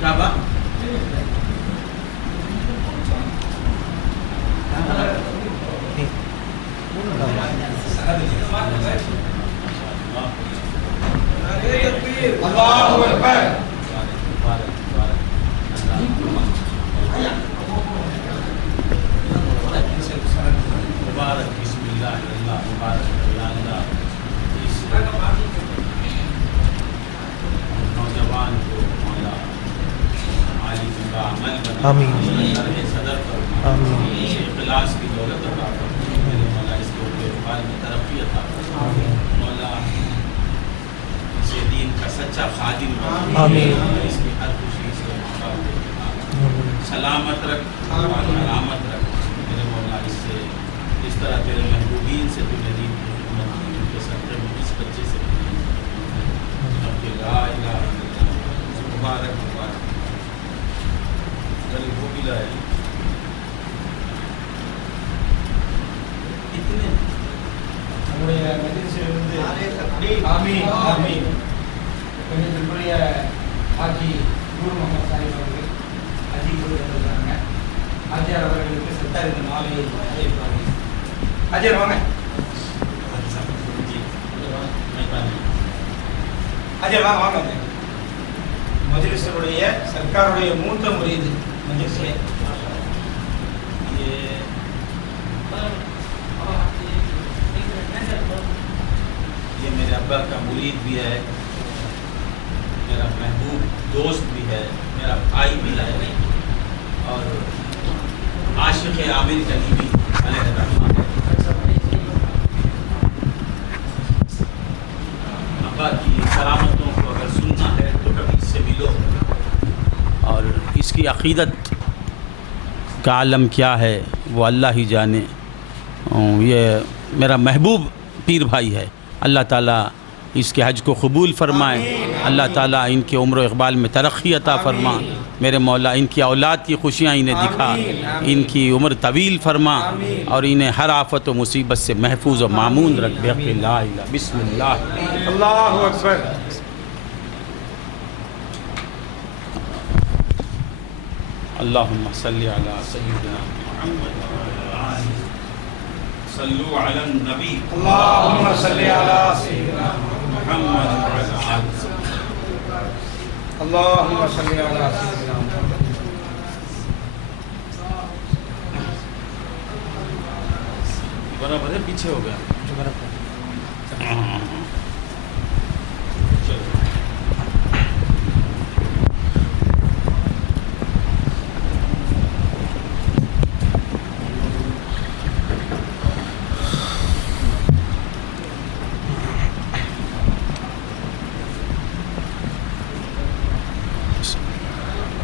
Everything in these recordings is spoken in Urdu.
کیا بات اللہ اکبر مبارک بسم اللہ اللہ مبارک اللہ اللہ اس نوجوان کو مولا عالی کا عمل بنا آمین صدر فرما آمین اسے اخلاص کی دولت عطا فرما میرے مولا اس کو اقبال میں ترقی عطا فرما مولا اسے دین کا سچا خادم بنا آمین اس کی ہر خوشی سے مولا سلامت رکھ اور علامت رکھ میرے مولا اس سے اس طرح تیرے محبوبین سے تو دین کی خدمت کی ان کے صدقے میں اس بچے سے کہ لا الہ الا اللہ مبارک مبارک غریب ہو بھی لائے اتنے நம்முடைய மஜ்லிஸிலிருந்து ஆமீன் ஆமீன் கொஞ்சத்திற்குரிய ஹாஜி நூர் முகமது சாஹிப் அவர்கள் ஹஜ்ஜி போய் வந்திருக்காங்க. ஹாஜியார் அவர்களுக்கு சத்தார் இந்த மாலையை அழைப்பாங்க. ஹாஜியார் வாங்க. ஹாஜியார் வாங்க வாங்க. மஜ்லிஸுடைய சர்க்காருடைய மூத்த முரீது மஜ்லிஸிலே یہ میرے ابا کا مرید بھی ہے میرا محبوب دوست بھی ہے میرا بھائی بھی ہے اور عاشق عامر کلیمی علیہ الرحمہ ابا کی کرامتوں کو اگر سننا ہے تو کبھی اس سے ملو اور اس کی عقیدت کا عالم کیا ہے وہ اللہ ہی جانے. یہ میرا محبوب پیر بھائی ہے. اللہ تعالیٰ اس کے حج کو قبول فرمائے. اللہ تعالیٰ ان کے عمر و اقبال میں ترقی عطا فرما. میرے مولا ان کی اولاد کی خوشیاں انہیں دکھا. ان کی عمر طویل فرما اور انہیں ہر آفت و مصیبت سے محفوظ و معمون رکھ. بحق لا الہ بسم اللہ اللہ اکبر. اللہم صلی علی سیدنا محمد صلو علی النبی اللهم صل على سيدنا محمد وعلی آل اللهم صل على سيدنا محمد. برابر ہے پیچھے ہو گیا.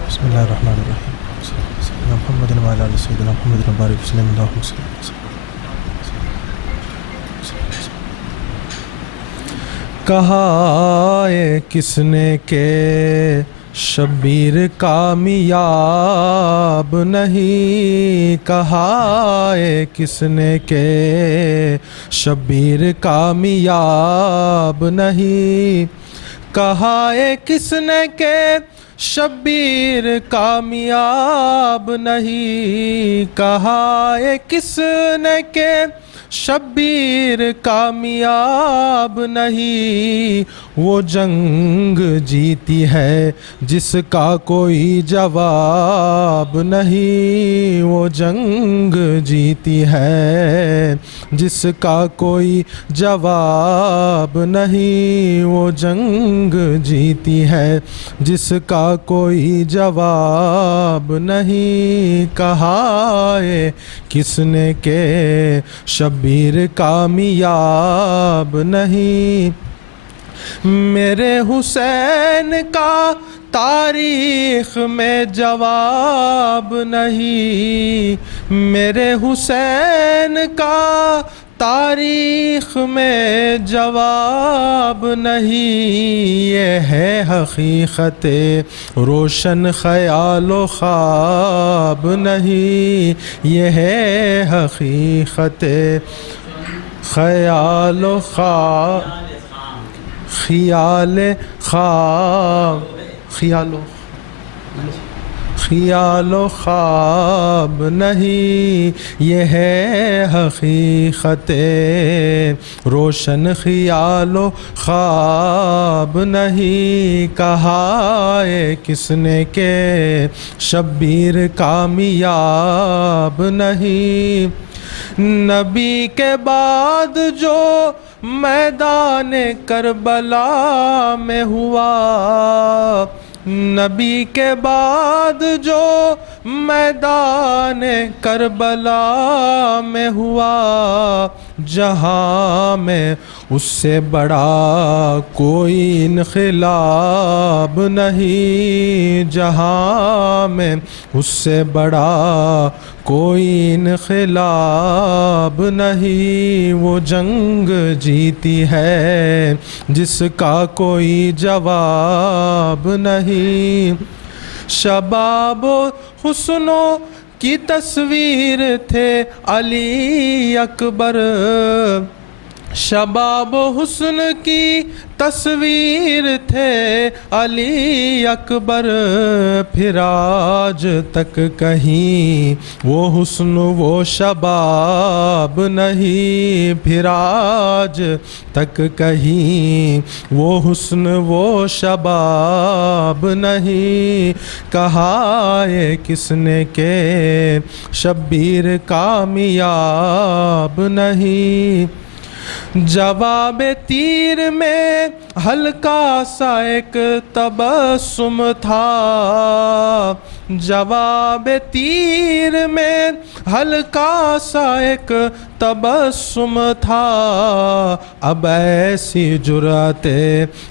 بسم اللہ الرحمن الرحیم. سیدنا محمد وعلی آل سیدنا محمد مبارک وسلم. اللہم صل علی سیدنا. کہا ہے کس نے کہ شبیر کامیاب نہیں. کہا ہے کس نے کہ شبیر کامیاب نہیں. کہا ہے کس نے کہ شبیر کامیاب نہیں. کہا ہے کس نے کہ شبیر کامیاب نہیں. وہ جنگ جیتی ہے جس کا کوئی جواب نہیں. وہ جنگ جیتی ہے جس کا کوئی جواب نہیں. وہ جنگ جیتی ہے جس کا کوئی جواب نہیں. کہا ہے کس نے کہ شبیر کامیاب نہیں. میرے حسین کا تاریخ میں جواب نہیں. میرے حسین کا تاریخ میں جواب نہیں. یہ ہے حقیقت روشن خیال و خواب نہیں. یہ ہے حقیقت خیال و خواب خیال خواب خیال و خیال و خواب نہیں یہ ہے حقیقت روشن، خیال و خواب نہیں کہا ہے کس نے کہ شبیر کامیاب نہیں۔ نبی کے بعد جو میدان کربلا میں ہوا، نبی کے بعد جو میدان کربلا میں ہوا، جہاں میں اس سے بڑا کوئی انقلاب نہیں، جہاں میں اس سے بڑا کوئی انقلاب نہیں۔ وہ جنگ جیتی ہے جس کا کوئی جواب نہیں۔ شباب و حسنوں کی تصویر تھے علی اکبر، شباب و حسن کی تصویر تھے علی اکبر، پھر آج تک کہیں وہ حسن وہ شباب نہیں، پھر آج تک کہیں وہ حسن وہ شباب نہیں۔ کہا ہے کس نے کہ شبیر کامیاب نہیں۔ جواب تیر میں ہلکا سا ایک تبسم تھا، جواب تیر میں ہلکا سا ایک تبسم تھا، اب ایسی جرأت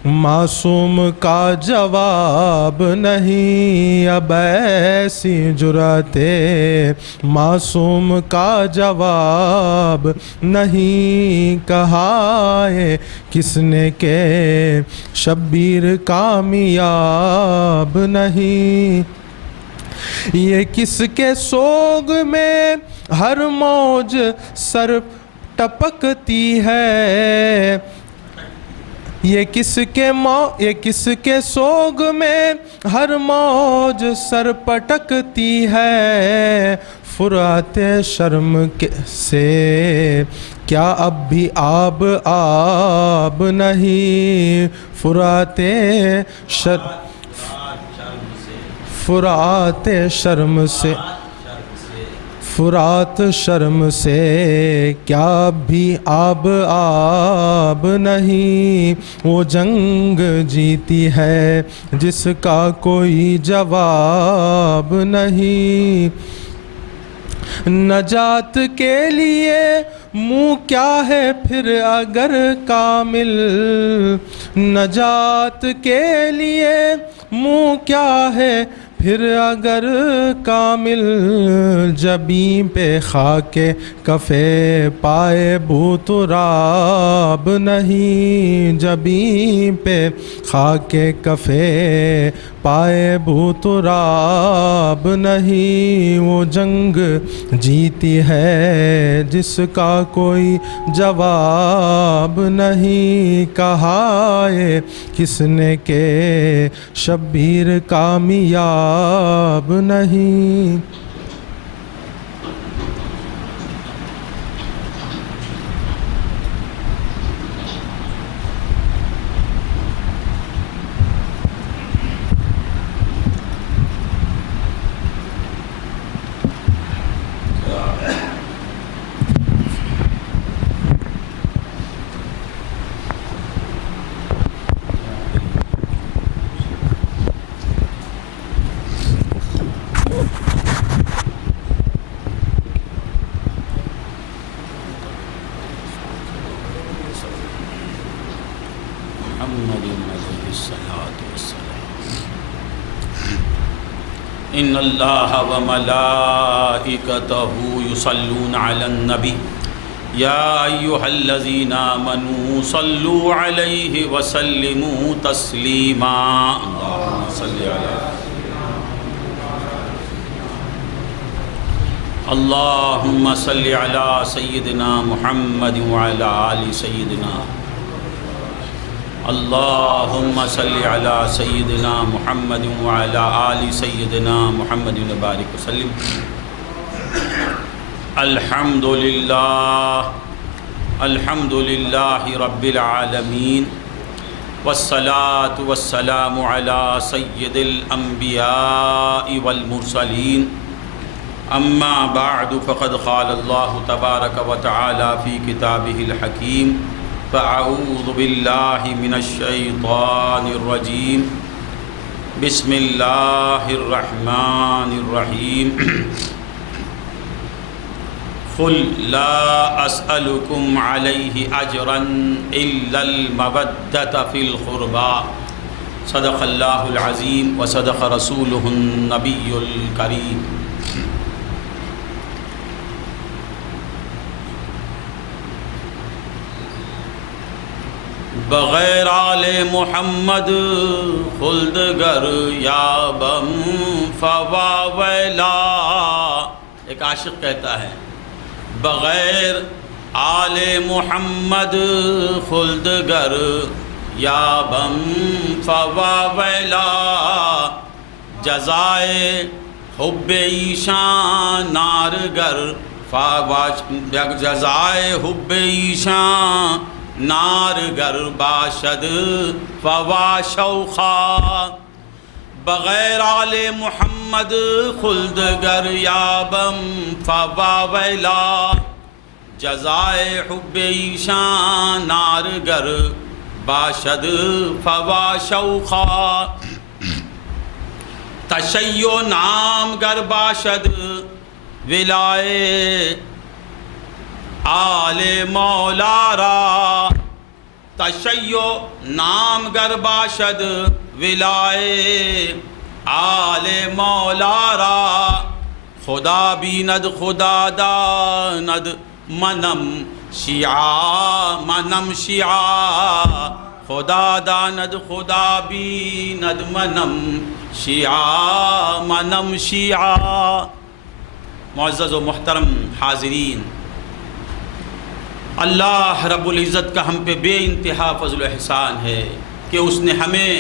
معصوم کا جواب نہیں، اب ایسی جرأت معصوم کا جواب نہیں۔ کہا ہے کس نے کہ شبیر کامیاب نہیں۔ یہ کس کے سوگ میں ہر موج سر ٹپکتی ہے، یہ کس کے سوگ میں ہر موج سر پٹکتی ہے، فرات شرم سے کیا اب بھی آب نہیں، فرات شرم سے فرات شرم سے کیا بھی آب نہیں۔ وہ جنگ جیتی ہے جس کا کوئی جواب نہیں۔ نجات کے لیے منہ کیا ہے پھر اگر کامل، نجات کے لیے منہ کیا ہے پھر اگر کامل، جبیں پہ خاک کفے پائے بو تراب نہیں، جبیں پہ خاک کفے پائے بو تراب نہیں۔ وہ جنگ جیتی ہے جس کا کوئی جواب نہیں۔ کہا ہے کس نے کہ شبیر کامیاب نہیں۔ ان اللہ وملائکتہ یصلون علی النبی یا ایہا الذین آمنوا صلوا علیہ وسلموا تسلیما۔ اللہم صلی علی اللہم صلی علی سیدنا محمد وعلی آل سیدنا۔ اللهم صل على سيدنا محمد وعلى آل سيدنا محمد وبارك وسلم. الحمد لله رب العالمين والصلاة والسلام على سيد الأنبياء والمرسلين. أما بعد فقد قال الله تبارك وتعالى في كتابه الحكيم: فأعوذ بالله من الشيطان الرجيم. بسم الله الرحمن الرحيم. قل لا أسألكم عليه أجرا إلا المودة في القربى. صدق الله العظيم وصدق رسوله النبي الكريم. بغیر آل محمد خلدگر یابم فوا ویلا. ایک عاشق کہتا ہے بغیر آل محمد خلدگر یابم فوا ویلا. جزائے حب ایشان نارگر جزائے حب ایشان نارگر باشد فوا شوخا. بغیر آل محمد خلدگر یابم فوا ویلا. جزائے حب ایشان نارگر باشد فوا شوخا. تشیع نام گر باشد ولائے آل مولا را. تشیع نام گر باشد ولائے آل مولا را. خدا بیند خدا داند منم شیعہ. خدا داند خدا بیند منم شیعہ. معزز و محترم حاضرین، اللہ رب العزت کا ہم پہ بے انتہا فضل و احسان ہے کہ اس نے ہمیں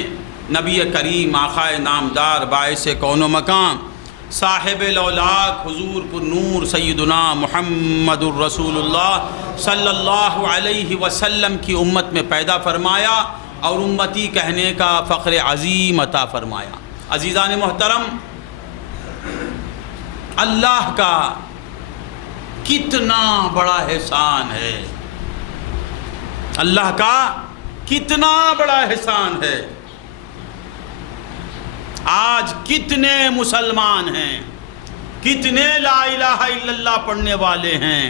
نبی کریم آقائے نامدار باعث کون و مقام صاحب الاولاق حضور پر نور سیدنا محمد الرسول اللہ صلی اللہ علیہ وسلم کی امت میں پیدا فرمایا اور امتی کہنے کا فخر عظیم عطا فرمایا. عزیزان محترم، اللہ کا کتنا بڑا احسان ہے. اللہ کا کتنا بڑا احسان ہے. آج کتنے مسلمان ہیں، کتنے لا الہ الا اللہ پڑھنے والے ہیں،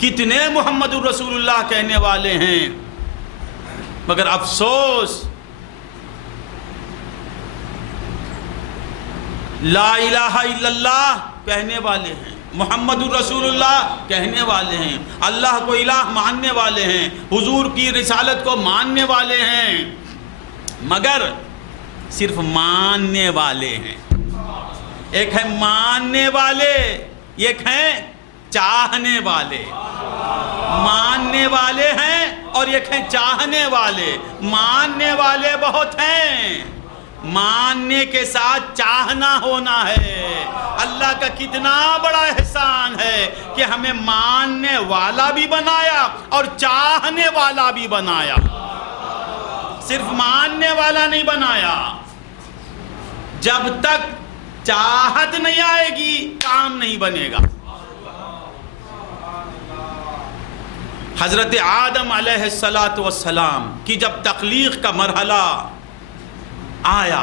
کتنے محمد الرسول اللہ کہنے والے ہیں، مگر افسوس لا الہ الا اللہ کہنے والے ہیں، محمد الرسول اللہ کہنے والے ہیں، اللہ کو الہ ماننے والے ہیں، حضور کی رسالت کو ماننے والے ہیں، مگر صرف ماننے والے ہیں. ایک ہے ماننے والے، ایک ہیں چاہنے والے. ماننے والے ہیں اور ایک ہیں چاہنے والے. ماننے والے بہت ہیں، ماننے کے ساتھ چاہنا ہونا ہے. اللہ کا کتنا بڑا احسان ہے کہ ہمیں ماننے والا بھی بنایا اور چاہنے والا بھی بنایا. صرف ماننے والا نہیں بنایا. جب تک چاہت نہیں آئے گی کام نہیں بنے گا. حضرت آدم علیہ السلام کی جب تخلیق کا مرحلہ آیا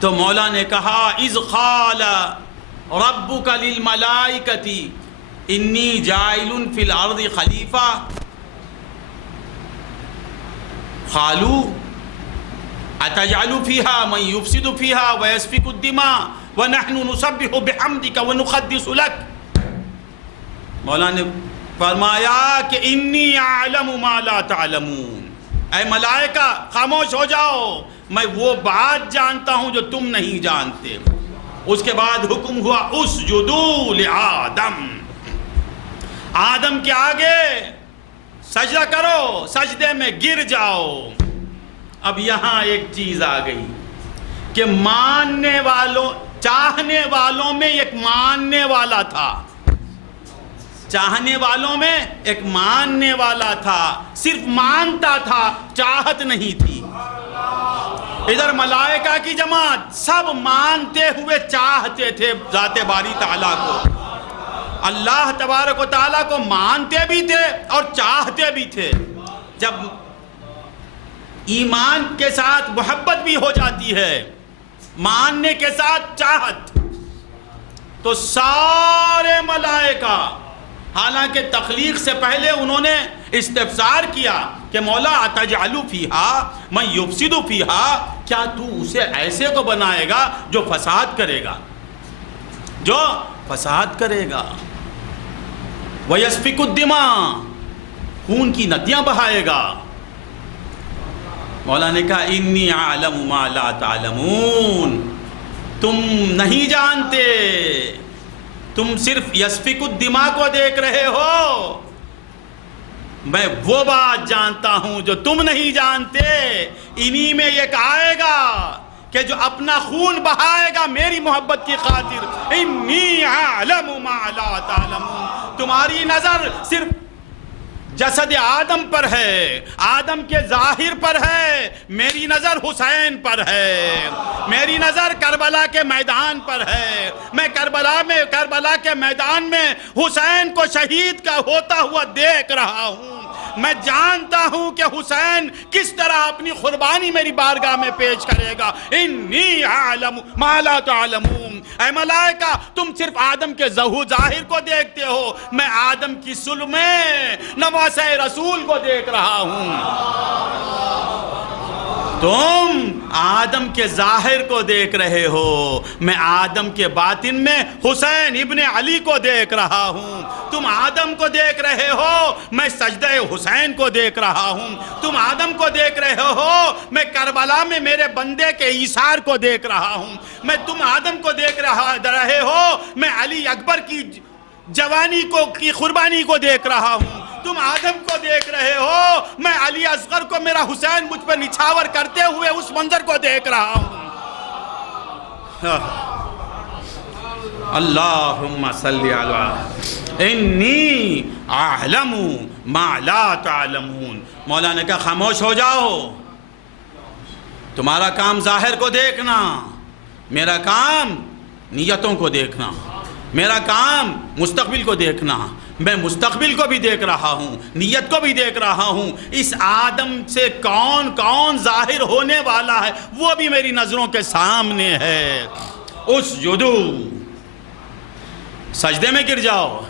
تو مولا نے کہا اذ قال ربک للملائکۃ انی جاعل فی الارض خلیفہ قالوا اتجعل فیہا من یفسد فیہا ویسفک الدماء ونحن نسبح بحمدک ونقدس لک. مولا نے فرمایا کہ انی اعلم ما لا تعلمون. اے ملائکہ خاموش ہو جاؤ، میں وہ بات جانتا ہوں جو تم نہیں جانتے. اس کے بعد حکم ہوا اسجدوا لآدم، آدم کے آگے سجدہ کرو، سجدے میں گر جاؤ. اب یہاں ایک چیز آ گئی کہ ماننے والوں، چاہنے والوں میں ایک ماننے والا تھا، چاہنے والوں میں ایک ماننے والا تھا، صرف مانتا تھا، چاہت نہیں تھی۔ ادھر ملائکہ کی جماعت سب مانتے ہوئے چاہتے تھے ذات باری تعالیٰ کو، اللہ تبارک و تعالیٰ کو مانتے بھی تھے اور چاہتے بھی تھے۔ جب ایمان کے ساتھ محبت بھی ہو جاتی ہے، ماننے کے ساتھ چاہت، تو سارے ملائکہ، حالانکہ تخلیق سے پہلے انہوں نے استفسار کیا کہ مولا اتجعل فیہا من یفسد فیہا، کیا تو اسے ایسے کو بنائے گا جو فساد کرے گا، جو فساد کرے گا، وَيَسْفِكُ الدِّمَاءَ، خون کی ندیاں بہائے گا۔ مولا نے کہا انی اعلم ما لا تعلمون، تم نہیں جانتے، تم صرف یسفک الدماء کو دیکھ رہے ہو، میں وہ بات جانتا ہوں جو تم نہیں جانتے۔ انہی میں ایک آئے گا کہ جو اپنا خون بہائے گا میری محبت کی خاطر، انی اعلم ما لا تعلمون۔ تمہاری نظر صرف جسد آدم پر ہے، آدم کے ظاہر پر ہے، میری نظر حسین پر ہے، میری نظر کربلا کے میدان پر ہے۔ میں کربلا کے میدان میں حسین کو شہید کا ہوتا ہوا دیکھ رہا ہوں، میں جانتا ہوں کہ حسین کس طرح اپنی قربانی میری بارگاہ میں پیش کرے گا۔ انی اعلم ما لا تعلمون۔ اے ملائکہ، تم صرف آدم کے ظاہر کو دیکھتے ہو، میں آدم کی صلب میں نواسہ رسول کو دیکھ رہا ہوں۔ تم آدم کے ظاہر کو دیکھ رہے ہو، میں آدم کے باطن میں حسین ابن علی کو دیکھ رہا ہوں۔ تم آدم کو دیکھ رہے ہو، میں سجدہ حسین کو دیکھ رہا ہوں۔ تم آدم کو دیکھ رہے ہو، میں کربلا میں میرے بندے کے ایثار کو دیکھ رہا ہوں۔ تم آدم کو دیکھ رہے ہو، میں علی اکبر کی جوانی کی قربانی کو دیکھ رہا ہوں۔ تم آدم کو دیکھ رہے ہو، میں علی اصغر کو میرا حسین مجھ پر نچھاور کرتے ہوئے اس منظر کو دیکھ رہا ہوں۔ اللہم صلی علی انی اعلم ما لا تعلمون۔ مولا نے کہا خاموش ہو جاؤ، تمہارا کام ظاہر کو دیکھنا، میرا کام نیتوں کو دیکھنا، میرا کام مستقبل کو دیکھنا۔ میں مستقبل کو بھی دیکھ رہا ہوں، نیت کو بھی دیکھ رہا ہوں۔ اس آدم سے کون کون ظاہر ہونے والا ہے وہ بھی میری نظروں کے سامنے ہے۔ اسجدو، سجدے میں گر جاؤ۔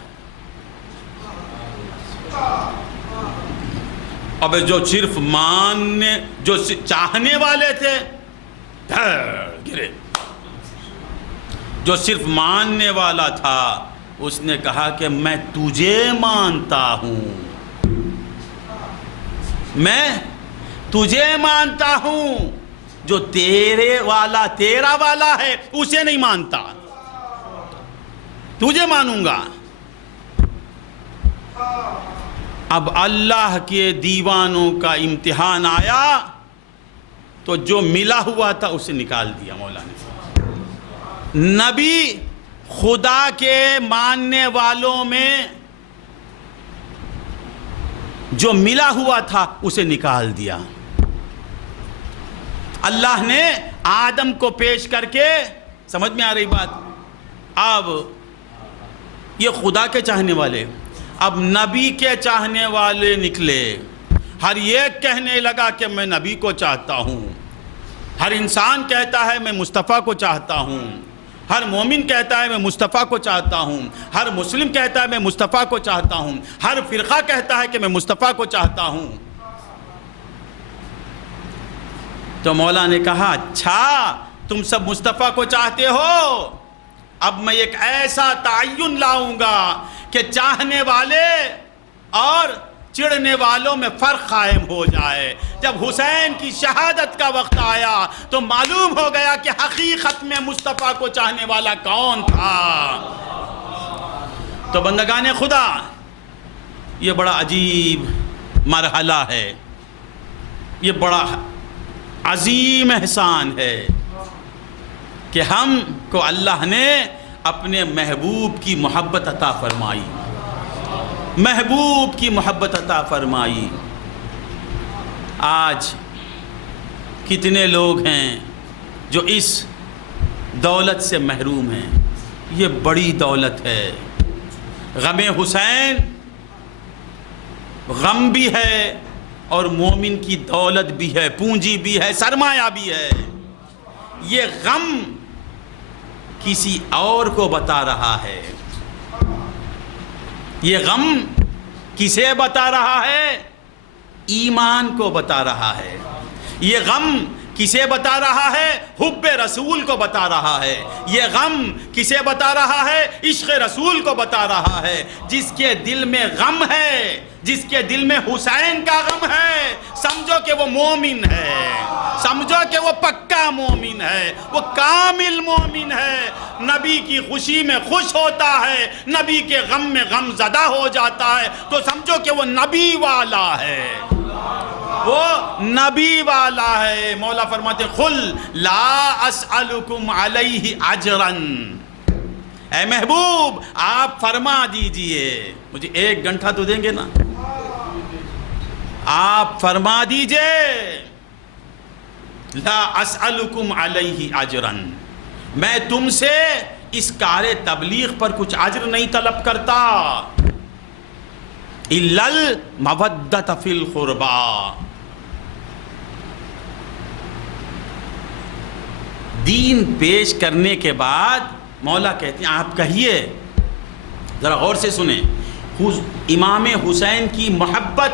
اب جو صرف جو چاہنے والے تھے گرے، جو صرف ماننے والا تھا اس نے کہا کہ میں تجھے مانتا ہوں، میں تجھے مانتا ہوں، جو تیرا والا ہے اسے نہیں مانتا، تجھے مانوں گا۔ اب اللہ کے دیوانوں کا امتحان آیا تو جو ملا ہوا تھا اسے نکال دیا مولا نے۔ نبی خدا کے ماننے والوں میں جو ملا ہوا تھا اسے نکال دیا۔ اللہ نے آدم کو پیش کر کے، سمجھ میں آ رہی بات؟ اب یہ خدا کے چاہنے والے، اب نبی کے چاہنے والے نکلے۔ ہر ایک کہنے لگا کہ میں نبی کو چاہتا ہوں، ہر انسان کہتا ہے میں مصطفیٰ کو چاہتا ہوں، ہر مومن کہتا ہے میں مصطفیٰ کو چاہتا ہوں، ہر مسلم کہتا ہے میں مصطفیٰ کو چاہتا ہوں، ہر فرقہ کہتا ہے کہ میں مصطفیٰ کو چاہتا ہوں۔ تو مولا نے کہا اچھا تم سب مصطفیٰ کو چاہتے ہو، اب میں ایک ایسا تعین لاؤں گا کہ چاہنے والے اور چڑھنے والوں میں فرق قائم ہو جائے۔ جب حسین کی شہادت کا وقت آیا تو معلوم ہو گیا کہ حقیقت میں مصطفیٰ کو چاہنے والا کون تھا۔ تو بندگان خدا، یہ بڑا عجیب مرحلہ ہے، یہ بڑا عظیم احسان ہے کہ ہم کو اللہ نے اپنے محبوب کی محبت عطا فرمائی، محبوب کی محبت عطا فرمائی۔ آج کتنے لوگ ہیں جو اس دولت سے محروم ہیں۔ یہ بڑی دولت ہے۔ غم حسین غم بھی ہے اور مومن کی دولت بھی ہے، پونجی بھی ہے، سرمایہ بھی ہے۔ یہ غم کسی اور کو بتا رہا ہے۔ یہ غم کسے بتا رہا ہے؟ ایمان کو بتا رہا ہے۔ یہ غم کسے بتا رہا ہے؟ حب رسول کو بتا رہا ہے۔ یہ غم کسے بتا رہا ہے؟ عشق رسول کو بتا رہا ہے۔ جس کے دل میں غم ہے، جس کے دل میں حسین کا غم ہے، سمجھو کہ وہ مومن ہے، سمجھو کہ وہ پکا مومن ہے، وہ کامل مومن ہے۔ نبی کی خوشی میں خوش ہوتا ہے، نبی کے غم میں غم زدہ ہو جاتا ہے، تو سمجھو کہ وہ نبی والا ہے، وہ نبی والا ہے۔ مولا فرماتے قل لا اسألکم علیہ اجرا، اے محبوب آپ فرما دیجئے، مجھے 1 گھنٹہ تو دیں گے نا، آپ فرما دیجئے لا اسألکم علیہ اجرا، میں تم سے اس کار تبلیغ پر کچھ اجر نہیں طلب کرتا، الا المودۃ فی القربى، دین پیش کرنے کے بعد مولا کہتے ہیں آپ کہیے، ذرا غور سے سنیں، امام حسین کی محبت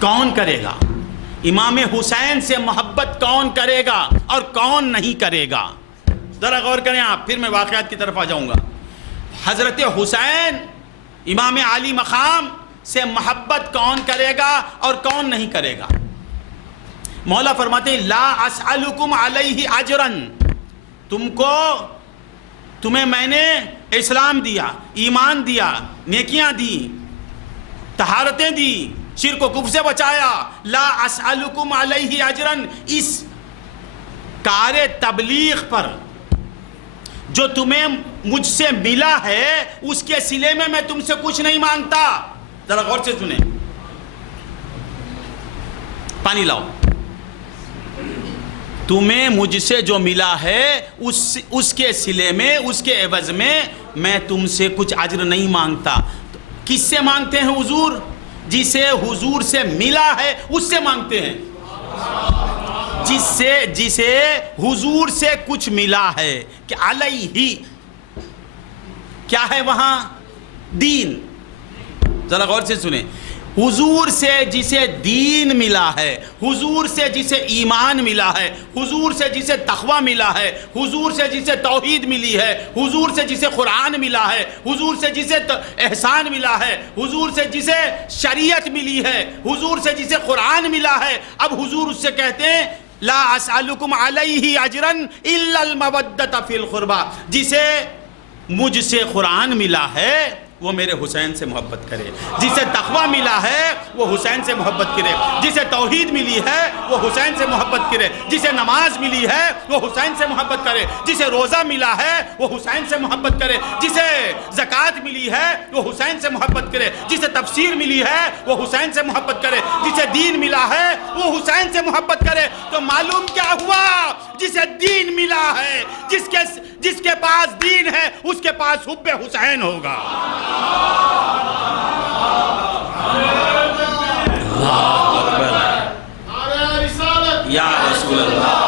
کون کرے گا؟ امام حسین سے محبت کون کرے گا اور کون نہیں کرے گا؟ ذرا غور کریں آپ، پھر میں واقعات کی طرف آ جاؤں گا۔ حضرت حسین امام علی مقام سے محبت کون کرے گا اور کون نہیں کرے گا؟ مولا فرماتے ہیں لا اسألکم علیہ اجرا، تمہیں میں نے اسلام دیا، ایمان دیا، نیکیاں دی، طہارتیں دی، شرک و کفر سے بچایا، لا اسألکم علیہ اجرا، اس کار تبلیغ پر جو تمہیں مجھ سے ملا ہے اس کے صلے میں تم سے کچھ نہیں مانگتا۔ ذرا غور سے سنیں، پانی لاؤ، تمہیں مجھ سے جو ملا ہے اس کے صلے میں، اس کے عوض میں تم سے کچھ اجر نہیں مانگتا۔ کس سے مانگتے ہیں حضور؟ جسے حضور سے ملا ہے اس سے مانگتے ہیں، جسے حضور سے کچھ ملا ہے کہ علیہ کیا ہے وہاں؟ دین۔ ذرا غور سے سنیں، حضور سے جسے دین ملا ہے، حضور سے جسے ایمان ملا ہے، حضور سے جسے تقوی ملا ہے، حضور سے جسے توحید ملی ہے، حضور سے جسے قرآن ملا ہے، حضور سے جسے احسان ملا ہے، حضور سے جسے شریعت ملی ہے، حضور سے جسے قرآن ملا ہے، اب حضور اس سے کہتے ہیں لا اسألکم علیہ اجرا الا المودۃ فی القربى، جسے مجھ سے قرآن ملا ہے وہ میرے حسین سے محبت کرے، جسے تقوی ملا ہے وہ حسین سے محبت کرے، جسے توحید ملی ہے وہ حسین سے محبت کرے، جسے نماز ملی ہے وہ حسین سے محبت کرے، جسے روزہ ملا ہے وہ حسین سے محبت کرے، جسے زکوٰۃ ملی ہے وہ حسین سے محبت کرے، جسے تفسیر ملی ہے وہ حسین سے محبت کرے، جسے دین ملا ہے وہ حسین سے محبت کرے۔ تو معلوم کیا ہوا؟ جسے دین ملا ہے، جس کے پاس دین ہے اس کے پاس حب حسین ہوگا۔ یا رسول اللہ،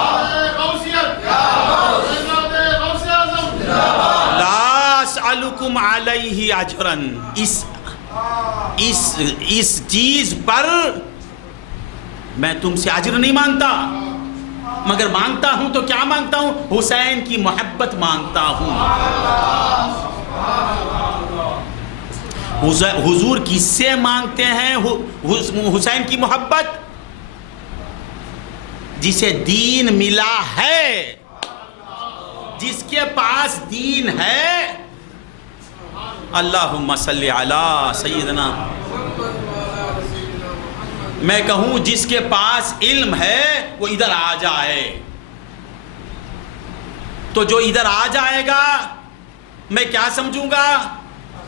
لا اسألکم علیہ اجرا، اس چیز پر میں تم سے اجر نہیں مانگتا، مگر مانگتا ہوں تو کیا مانگتا ہوں؟ حسین کی محبت مانگتا ہوں۔ حضور کس سے مانگتے ہیں حسین کی محبت؟ جسے دین ملا ہے، جس کے پاس دین ہے۔ اللہم صلی علی سیدنا، میں کہوں جس کے پاس علم ہے وہ ادھر آ جائے، تو جو ادھر آ جائے گا میں کیا سمجھوں گا؟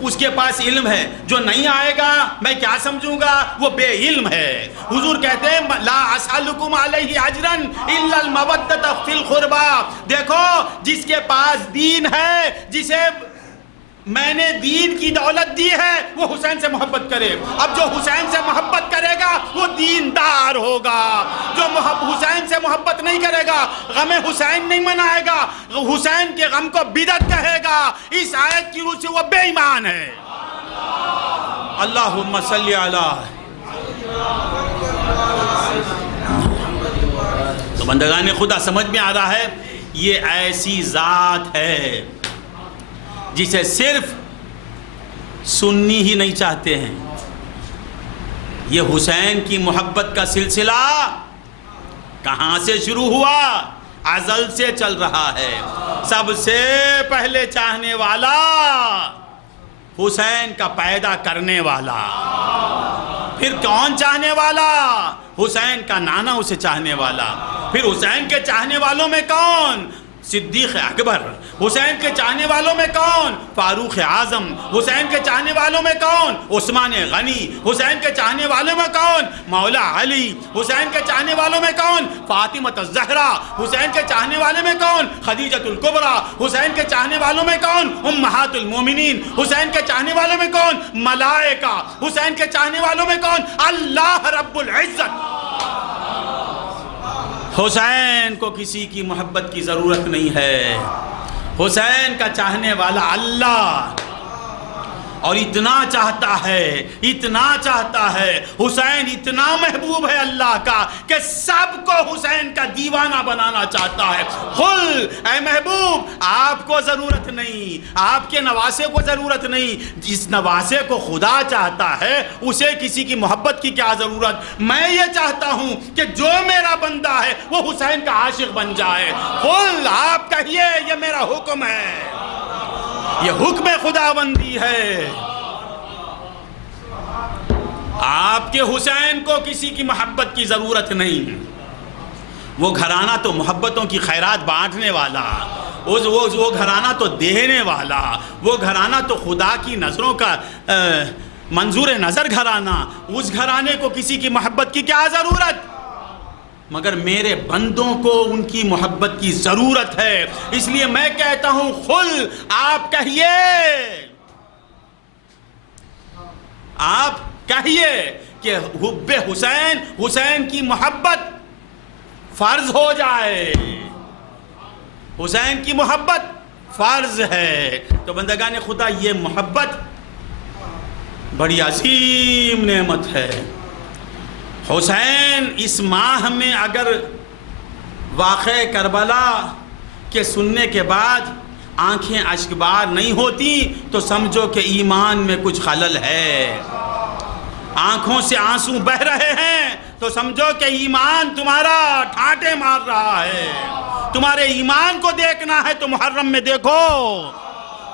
اس کے پاس علم ہے. جو نہیں آئے گا میں کیا سمجھوں گا؟ وہ بے علم ہے. حضور کہتے ہیں لا اسألکم علیہ اجرا الا المودۃ فی القربى. دیکھو جس کے پاس دین ہے، جسے میں نے دین کی دولت دی ہے، وہ حسین سے محبت کرے. اب جو حسین سے محبت کرے گا وہ دیندار ہوگا. جو حسین سے محبت نہیں کرے گا، غم حسین نہیں منائے گا، حسین کے غم کو بدعت کہے گا، اس آیت کی روح سے وہ بے ایمان ہے. اللہم صلی علی. تو بندگان خدا سمجھ میں آ رہا ہے یہ ایسی ذات ہے جسے صرف سنی ہی نہیں چاہتے ہیں. یہ حسین کی محبت کا سلسلہ کہاں سے شروع ہوا؟ ازل سے چل رہا ہے. سب سے پہلے چاہنے والا حسین کا پیدا کرنے والا. پھر کون چاہنے والا؟ حسین کا نانا اسے چاہنے والا. پھر حسین کے چاہنے والوں میں کون؟ صدیق اکبر. حسین کے چاہنے والوں میں کون؟ فاروق اعظم. حسین کے چاہنے والوں میں کون؟ عثمان غنی. حسین کے چاہنے والوں میں کون؟ مولا علی. حسین کے چاہنے والوں میں کون؟ فاطمہ الزہرا. حسین کے چاہنے والوں میں کون؟ خدیجہ الکبریٰ. حسین کے چاہنے والوں میں کون؟ امہات المومنین. حسین کے چاہنے والوں میں کون؟ ملائکہ. حسین کے چاہنے والوں میں کون؟ اللہ رب العزت. حسین کو کسی کی محبت کی ضرورت نہیں ہے. حسین کا چاہنے والا اللہ، اور اتنا چاہتا ہے حسین اتنا محبوب ہے اللہ کا کہ سب کو حسین کا دیوانہ بنانا چاہتا ہے. قل اے محبوب آپ کو ضرورت نہیں، آپ کے نواسے کو ضرورت نہیں. جس نواسے کو خدا چاہتا ہے اسے کسی کی محبت کی کیا ضرورت؟ میں یہ چاہتا ہوں کہ جو میرا بندہ ہے وہ حسین کا عاشق بن جائے. قل آپ کہیے یہ میرا حکم ہے، یہ حکم خداوندی ہے. آپ کے حسین کو کسی کی محبت کی ضرورت نہیں. وہ گھرانہ تو محبتوں کی خیرات بانٹنے والا، وہ گھرانہ تو دینے والا، وہ گھرانہ تو خدا کی نظروں کا منظور نظر گھرانہ. اس گھرانے کو کسی کی محبت کی کیا ضرورت؟ مگر میرے بندوں کو ان کی محبت کی ضرورت ہے. اس لیے میں کہتا ہوں قل آپ کہیے کہ حب حسین کی محبت فرض ہو جائے. حسین کی محبت فرض ہے. تو بندگان خدا یہ محبت بڑی عظیم نعمت ہے. حسین اس ماہ میں اگر واقع کربلا کے سننے کے بعد آنکھیں اشکبار نہیں ہوتی تو سمجھو کہ ایمان میں کچھ خلل ہے. آنکھوں سے آنسو بہہ رہے ہیں تو سمجھو کہ ایمان تمہارا ٹھاٹے مار رہا ہے. تمہارے ایمان کو دیکھنا ہے تو محرم میں دیکھو،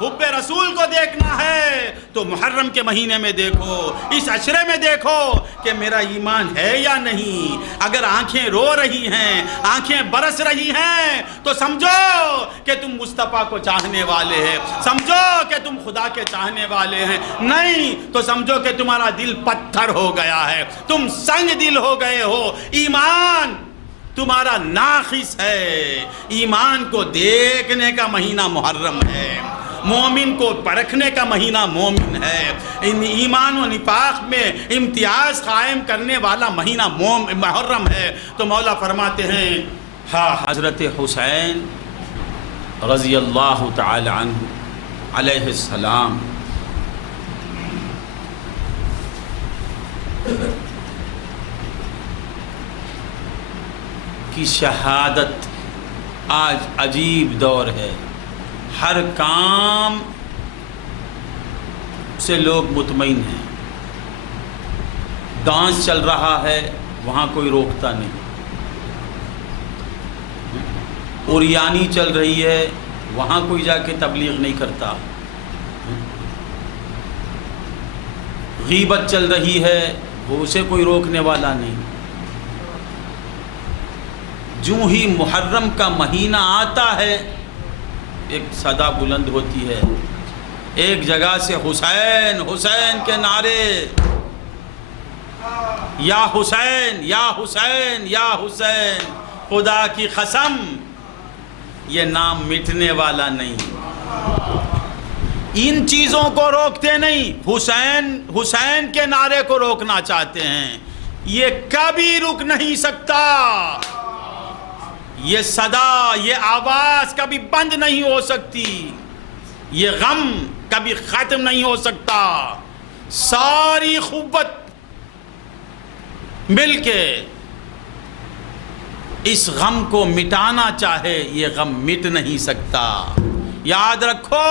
حب رسول کو دیکھنا ہے تو محرم کے مہینے میں دیکھو، اس عشرے میں دیکھو کہ میرا ایمان ہے یا نہیں. اگر آنکھیں رو رہی ہیں، آنکھیں برس رہی ہیں تو سمجھو کہ تم مصطفیٰ کو چاہنے والے ہیں، سمجھو کہ تم خدا کے چاہنے والے ہیں. نہیں تو سمجھو کہ تمہارا دل پتھر ہو گیا ہے، تم سنگ دل ہو گئے ہو. ایمان تمہارا ناقص ہے. ایمان کو دیکھنے کا مہینہ محرم ہے، مومن کو پرکھنے کا مہینہ مومن ہے. ایمان و نفاق میں امتیاز قائم کرنے والا مہینہ محرم ہے. تو مولا فرماتے ہیں حضرت حسین رضی اللہ تعالی عنہ علیہ السلام کی شہادت آج عجیب دور ہے. ہر کام سے لوگ مطمئن ہیں. ڈانس چل رہا ہے وہاں کوئی روکتا نہیں، اوریانی چل رہی ہے وہاں کوئی جا کے تبلیغ نہیں کرتا، غیبت چل رہی ہے وہ اسے کوئی روکنے والا نہیں۔ جو ہی محرم کا مہینہ آتا ہے ایک صدا بلند ہوتی ہے، ایک جگہ سے حسین حسین کے نعرے، یا حسین یا حسین یا حسین، خدا کی قسم یہ نام مٹنے والا نہیں۔ ان چیزوں کو روکتے نہیں، حسین حسین کے نعرے کو روکنا چاہتے ہیں، یہ کبھی رک نہیں سکتا، یہ صدا یہ آواز کبھی بند نہیں ہو سکتی، یہ غم کبھی ختم نہیں ہو سکتا۔ ساری قوت مل کے اس غم کو مٹانا چاہے، یہ غم مٹ نہیں سکتا۔ یاد رکھو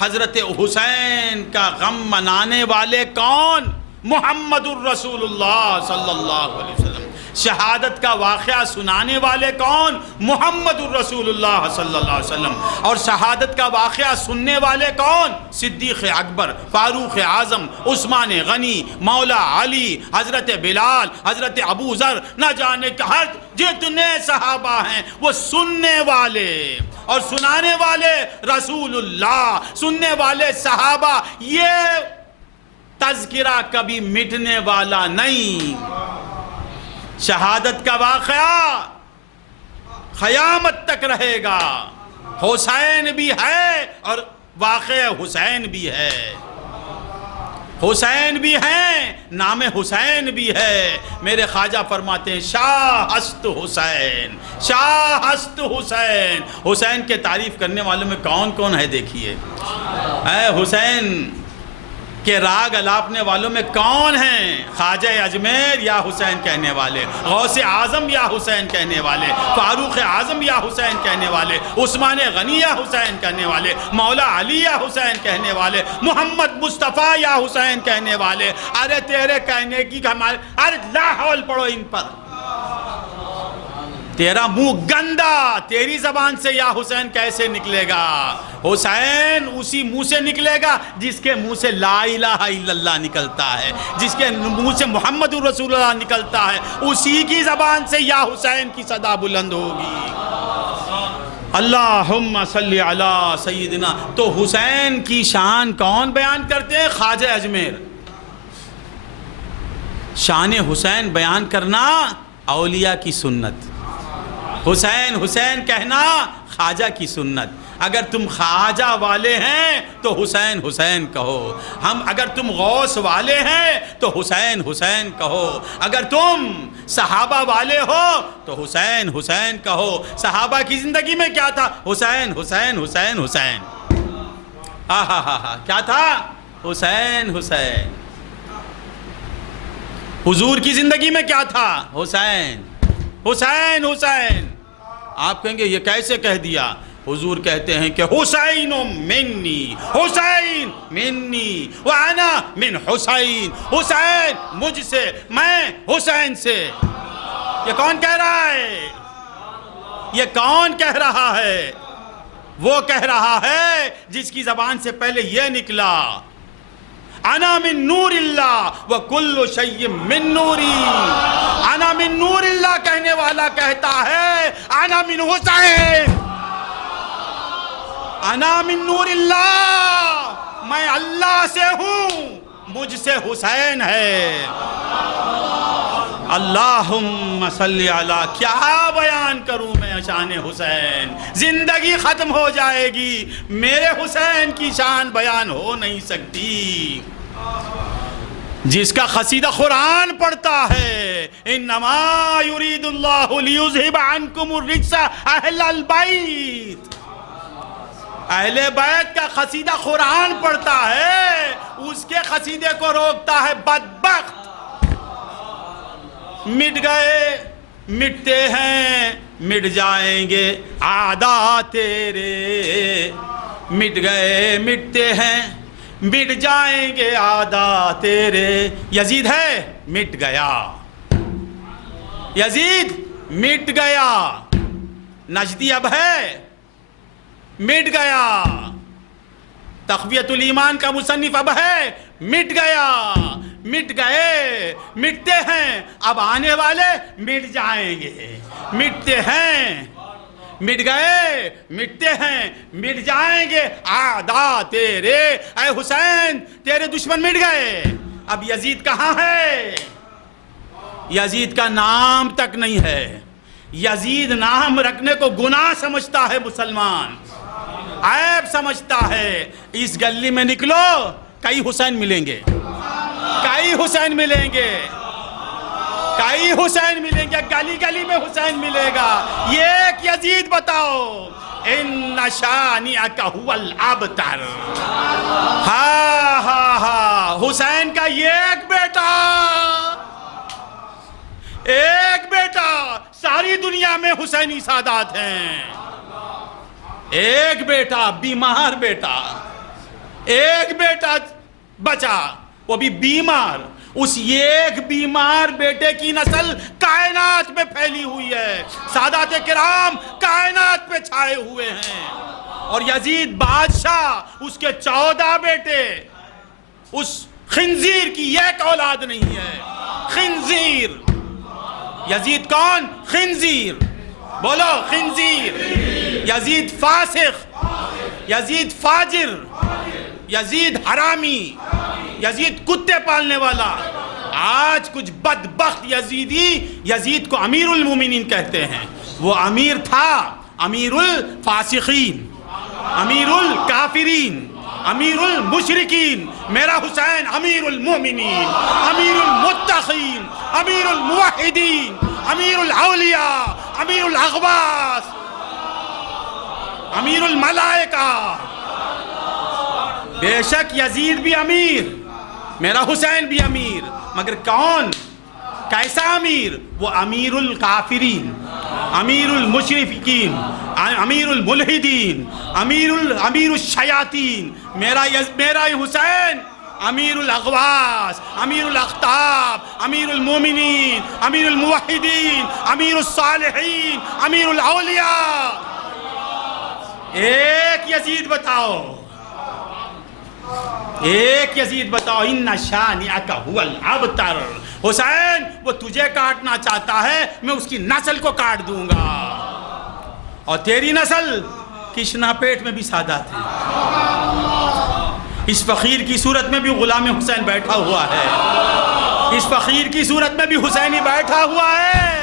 حضرت حسین کا غم منانے والے کون؟ محمد الرسول اللہ صلی اللہ علیہ وسلم۔ شہادت کا واقعہ سنانے والے کون؟ محمد الرسول اللہ صلی اللہ علیہ وسلم۔ اور شہادت کا واقعہ سننے والے کون؟ صدیق اکبر، فاروق اعظم، عثمان غنی، مولا علی، حضرت بلال، حضرت ابو ذر، نہ جانے کہ ہر جتنے صحابہ ہیں وہ سننے والے اور سنانے والے رسول اللہ، سننے والے صحابہ، یہ تذکرہ کبھی مٹنے والا نہیں۔ شہادت کا واقعہ قیامت تک رہے گا۔ حسین بھی ہے اور واقعہ حسین بھی ہے، حسین بھی ہیں، نام حسین بھی ہے۔ میرے خواجہ فرماتے ہیں شاہ است حسین، شاہ است حسین۔ حسین کے تعریف کرنے والوں میں کون کون ہے دیکھیے، اے حسین کہ راگ الاپنے والوں میں کون ہیں؟ خواجہ اجمیر یا حسین کہنے والے، غوث اعظم یا حسین کہنے والے، فاروق اعظم یا حسین کہنے والے، عثمان غنی یا حسین کہنے والے، مولا علی یا حسین کہنے والے، محمد مصطفیٰ یا حسین کہنے والے۔ ارے تیرے کہنے کی ہمارے، ارے لا حول پڑھو ان پر، تیرا منہ گندا، تیری زبان سے یا حسین کیسے نکلے گا؟ حسین اسی منہ سے نکلے گا جس کے منہ سے لا الہ الا اللہ نکلتا ہے، جس کے منہ سے محمد رسول اللہ نکلتا ہے، اسی کی زبان سے یا حسین کی صدا بلند ہوگی۔ اللہم صلی علی سیدنا۔ تو حسین کی شان کون بیان کرتے ہیں؟ خواجہ اجمیر۔ شان حسین بیان کرنا اولیاء کی سنت، حسین حسین کہنا خواجہ کی سنت۔ اگر تم خواجہ والے ہیں تو حسین حسین کہو، اگر تم غوث والے ہیں تو حسین حسین کہو، اگر تم صحابہ والے ہو تو حسین حسین کہو۔ صحابہ کی زندگی میں کیا تھا؟ حسین حسین حسین حسین، کیا تھا؟ حسین حسین۔ حضور کی زندگی میں کیا تھا؟ حسین حسین حسین۔ آپ کہیں گے یہ کیسے کہہ دیا؟ حضور کہتے ہیں کہ حسین منی، حسین منی وانا من حسین، حسین مجھ سے، میں حسین سے۔ یہ کون کہہ رہا ہے؟ یہ کون کہہ رہا ہے؟ وہ کہہ رہا ہے جس کی زبان سے پہلے یہ نکلا انا من نور اللہ وکل شیء من نوری۔ انا من نور اللہ کہنے والا کہتا ہے انا من حسین، انا من نور اللہ، میں اللہ سے ہوں، مجھ سے حسین ہے۔ اللہم صلی علی، کیا بیان کروں میں شان حسین، زندگی ختم ہو جائے گی، میرے حسین کی شان بیان ہو نہیں سکتی۔ جس کا قصیدہ قرآن پڑھتا ہے انما یرید اللہ لیذہب عنکم الرجس اہل البیت، اہل بیت کا قصیدہ قرآن پڑھتا ہے، اس کے قصیدے کو روکتا ہے بدبخت۔ مٹ گئے مٹتے ہیں مٹ جائیں گے اعداء تیرے، مٹ گئے مٹتے ہیں مٹ جائیں گے اعداء تیرے۔ یزید ہے مٹ گیا، یزید مٹ گیا، نجدی اب ہے مٹ گیا، تقویت الایمان کا مصنف اب ہے مٹ گیا، مٹ گئے مٹتے ہیں اب آنے والے مٹ جائیں گے مٹتے ہیں مٹ گئے مٹتے ہیں مٹ جائیں گے اعداء تیرے اے حسین تیرے دشمن مٹ گئے اب یزید کہاں ہے یزید کا نام تک نہیں ہے یزید نام رکھنے کو گناہ سمجھتا ہے مسلمان عیب سمجھتا ہے اس گلی میں نکلو کئی حسین ملیں گے کئی حسین ملیں گے کئی حسین ملیں گے گلی گلی میں حسین ملے گا یہ ایک یزید بتاؤ ان شانئک هو الابتر ہاں ہاں ہاں حسین کا یہ ایک بیٹا ساری دنیا میں حسینی سادات ہیں ایک بیٹا بیمار بیٹا ایک بیٹا بچا وہ بھی بیمار اس ایک بیمار بیٹے کی نسل کائنات میں پھیلی ہوئی ہے سادات کرام کائنات پہ چھائے ہوئے ہیں اور یزید بادشاہ اس کے 14 بیٹے اس خنزیر کی ایک اولاد نہیں ہے خنزیر یزید کون خنزیر بولو خنزیر یزید فاسق یزید فاجر یزید حرامی یزید کتے پالنے والا آج کچھ بدبخت یزیدی یزید کو امیر المومنین کہتے ہیں وہ امیر تھا امیر الفاسقین امیر الکافرین امیر المشرکین میرا حسین امیر المومنین امیر المتقین امیر الموحدین امیر الاولیاء امیر الاغواث امیر الملائکہ بے شک یزید بھی امیر میرا حسین بھی امیر مگر کون کیسا امیر وہ امیر الکافرین امیر المشرکین امیر الملحدین امیر الشیاطین میرا حسین امیر الاغواث امیر الاقطاب امیر المومنین امیر الموحدین امیر الصالحین امیر الاولیاء ایک یزید بتاؤ ان شانئک هو الابتر حسین وہ تجھے کاٹنا چاہتا ہے میں اس کی نسل کو کاٹ دوں گا اور تیری نسل کشنا پیٹ میں بھی سادات ہے اس فقیر کی صورت میں بھی غلام حسین بیٹھا ہوا ہے اس فقیر کی صورت میں بھی حسینی بیٹھا ہوا ہے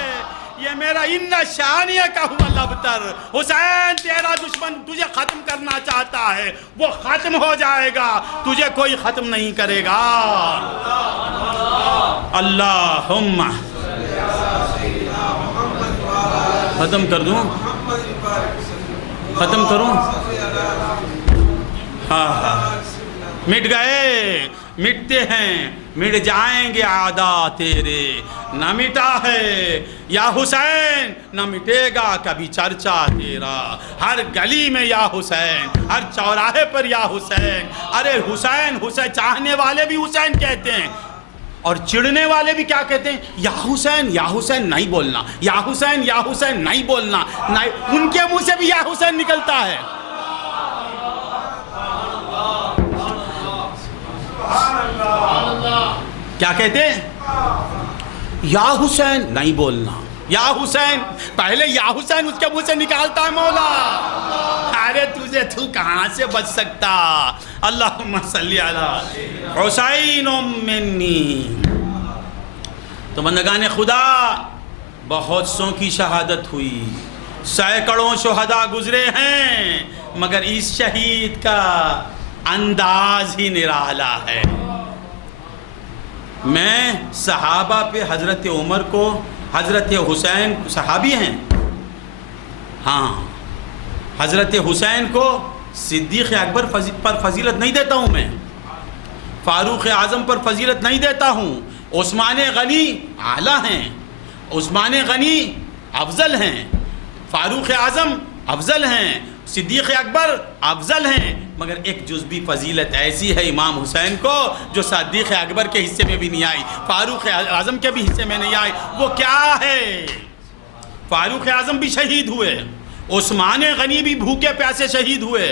یہ میرا ان شانئک هو الابتر حسین تیرا دشمن تجھے ختم کرنا چاہتا ہے وہ ختم ہو جائے گا تجھے کوئی ختم نہیں کرے گا اللہم ختم کر دوں ختم کروں ہاں مٹ گئے مٹتے ہیں مٹ جائیں گے اعداء تیرے نہ مٹا ہے یا حسین نہ مٹے گا کبھی چرچا تیرا ہر گلی میں یا حسین ہر چوراہے پر یا حسین ارے حسین حسین چاہنے والے بھی حسین کہتے ہیں اور چڑھنے والے بھی کیا کہتے ہیں یا حسین نہیں بولنا یا حسین نہیں بولنا ان کے منہ سے بھی یا حسین نکلتا ہے کیا کہتے ہیں یا حسین نہیں بولنا یا حسین پہلے یا حسین اس کے منہ سے نکالتا ہے مولا ارے تو کہاں سے بچ سکتا اللہم صلی علی حسین منی تو بندگان خدا بہت سوں کی شہادت ہوئی سینکڑوں شہداء گزرے ہیں مگر اس شہید کا انداز ہی نرالا ہے میں صحابہ پہ حضرت عمر کو حضرت حسین صحابی ہیں ہاں حضرت حسین کو صدیق اکبر پر فضیلت نہیں دیتا ہوں میں فاروق اعظم پر فضیلت نہیں دیتا ہوں عثمان غنی اعلیٰ ہیں عثمان غنی افضل ہیں فاروق اعظم افضل ہیں صدیق اکبر افضل ہیں مگر ایک جزوی فضیلت ایسی ہے امام حسین کو جو صدیق اکبر کے حصے میں بھی نہیں آئی فاروق اعظم کے بھی حصے میں نہیں آئی وہ کیا ہے فاروق اعظم بھی شہید ہوئے عثمان غنی بھی بھوکے پیاسے شہید ہوئے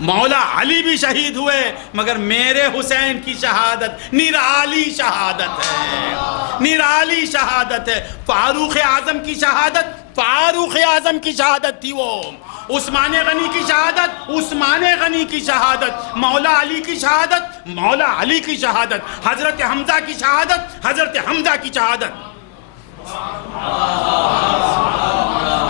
مولا علی بھی شہید ہوئے مگر میرے حسین کی شہادت نرالی شہادت ہے، نرالی شہادت ہے۔ فاروق اعظم کی شہادت، فاروق اعظم کی شہادت تھی وہ، عثمان غنی کی شہادت، عثمان غنی کی شہادت، مولا علی کی شہادت، مولا علی کی شہادت، حضرت حمزہ کی شہادت، حضرت حمزہ کی شہادت،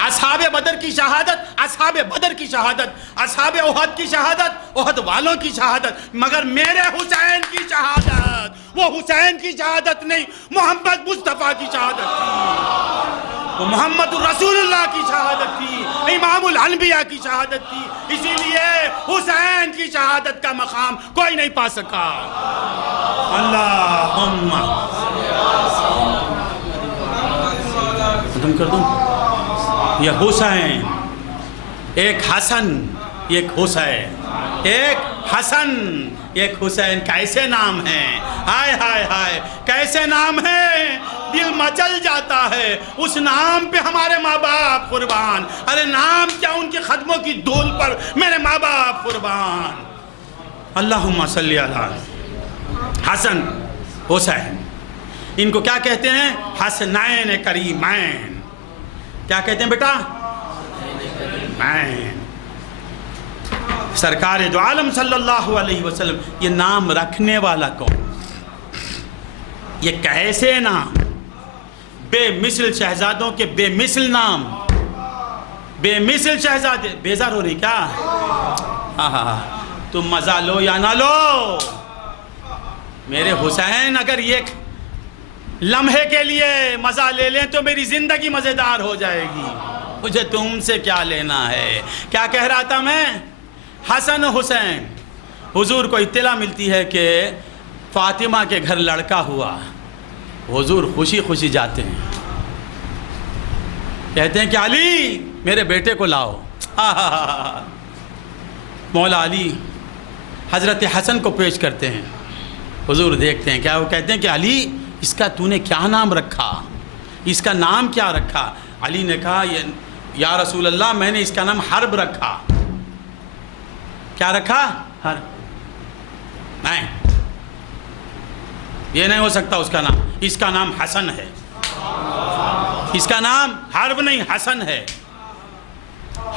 اصحاب بدر کی شہادت، اصحاب بدر کی شہادت، اصحاب احد کی شہادت، احد والوں کی شہادت، مگر میرے حسین کی شہادت، وہ حسین کی شہادت نہیں، محمد مصطفیٰ کی شہادت تھی، وہ محمد رسول اللہ کی شہادت تھی، امام الانبیاء کی شہادت تھی، اسی لیے حسین کی شہادت کا مقام کوئی نہیں پا سکا۔ اللہم ختم کر دوں۔ یہ حسین، ایک حسن، ایک حسین، ایک حسن، ایک حسین، کیسے نام ہیں، ہائے ہائے ہائے کیسے نام ہیں، دل مچل جاتا ہے اس نام پہ ہمارے ماں باپ قربان، ارے نام کیا ان کے قدموں کی دھول پر میرے ماں باپ قربان۔ اللہم صلی علی حسن حسین، ان کو کیا کہتے ہیں؟ حسنین کریمین، کیا کہتے ہیں بیٹا؟ کریمین۔ سرکار دو عالم صلی اللہ علیہ وسلم، یہ نام رکھنے والا کون؟ یہ کیسے نام؟ بے مثل شہزادوں کے بے مثل نام، بے مثل شہزادے۔ بیزار ہو رہی کیا؟ تم مزہ لو یا نہ لو، میرے حسین اگر یہ لمحے کے لیے مزہ لے لیں تو میری زندگی مزیدار ہو جائے گی، مجھے تم سے کیا لینا ہے۔ کیا کہہ رہا تھا میں؟ حسن حسین، حضور کو اطلاع ملتی ہے کہ فاطمہ کے گھر لڑکا ہوا، حضور خوشی خوشی جاتے ہیں، کہتے ہیں کہ علی میرے بیٹے کو لاؤ۔ مولا علی حضرت حسن کو پیش کرتے ہیں، حضور دیکھتے ہیں، کیا وہ کہتے ہیں کہ علی اس کا تو نے کیا نام رکھا، اس کا نام کیا رکھا؟ علی نے کہا یا رسول اللہ میں نے اس کا نام حرب رکھا۔ کیا رکھا؟ حرب۔ نہیں، یہ نہیں ہو سکتا اس کا نام، اس کا نام حسن ہے، اس کا نام حرب نہیں حسن ہے۔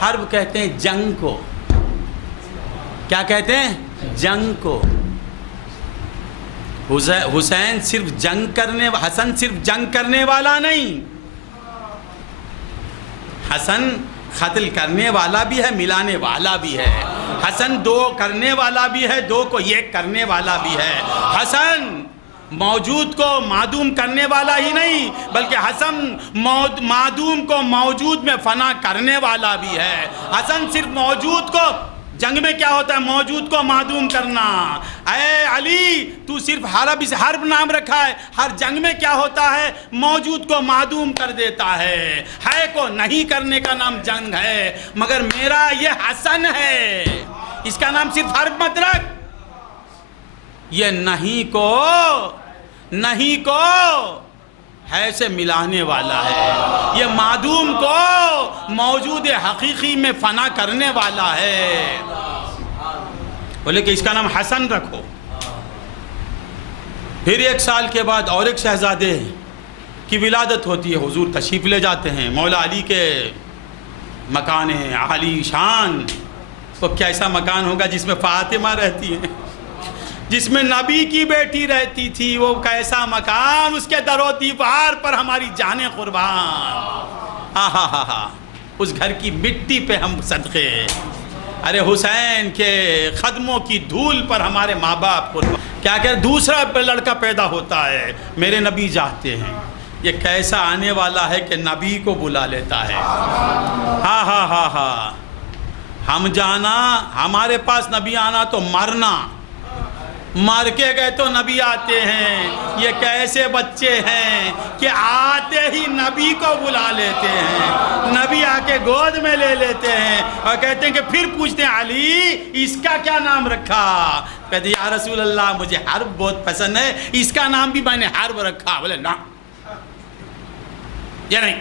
حرب کہتے ہیں جنگ کو، کیا کہتے ہیں؟ جنگ کو۔ حسین صرف جنگ کرنے، حسن صرف جنگ کرنے والا نہیں، حسن قتل کرنے والا بھی ہے، ملانے والا بھی ہے۔ حسن دو کرنے والا بھی ہے، دو کو ایک کرنے والا بھی ہے۔ حسن موجود کو معدوم کرنے والا ہی نہیں بلکہ حسن معدوم کو موجود میں فنا کرنے والا بھی ہے۔ حسن صرف موجود کو، جنگ میں کیا ہوتا ہے؟ موجود کو معدوم کرنا۔ اے علی تو صرف حرب نام رکھا ہے، ہر جنگ میں کیا ہوتا ہے؟ موجود کو معدوم کر دیتا ہے کو نہیں کرنے کا نام جنگ ہے، مگر میرا یہ حسن ہے، اس کا نام صرف حرب مت رکھ۔ یہ نہیں کو ہے سے ملانے والا ہے، یہ معدوم کو موجود حقیقی میں فنا کرنے والا ہے۔ بولے کہ اس کا نام حسن رکھو۔ پھر 1 سال کے بعد اور ایک شہزادے کی ولادت ہوتی ہے، حضور تشریف لے جاتے ہیں مولا علی کے مکان عالی شان۔ وہ کیسا مکان ہوگا جس میں فاطمہ رہتی ہیں، جس میں نبی کی بیٹی رہتی تھی، وہ کیسا مکان، اس کے در و دیوار پر ہماری جانیں قربان۔ اس گھر کی مٹی پہ ہم صدقے، ارے حسین کے قدموں کی دھول پر ہمارے ماں باپ قربان۔ کیا کہ دوسرا لڑکا پیدا ہوتا ہے، میرے نبی جاتے ہیں، یہ کیسا آنے والا ہے کہ نبی کو بلا لیتا ہے۔ ہم جانا، ہمارے پاس نبی آنا تو مرنا، مر کے گئے تو نبی آتے ہیں۔ یہ کیسے بچے ہیں کہ آتے ہی نبی کو بلا لیتے ہیں، نبی آ کے گود میں لے لیتے ہیں اور کہتے ہیں کہ پھر پوچھتے ہیں علی اس کا کیا نام رکھا؟ کہتے یا رسول اللہ مجھے حرب بہت پسند ہے، اس کا نام بھی میں نے حرب رکھا۔ بولے نا یہ نہیں،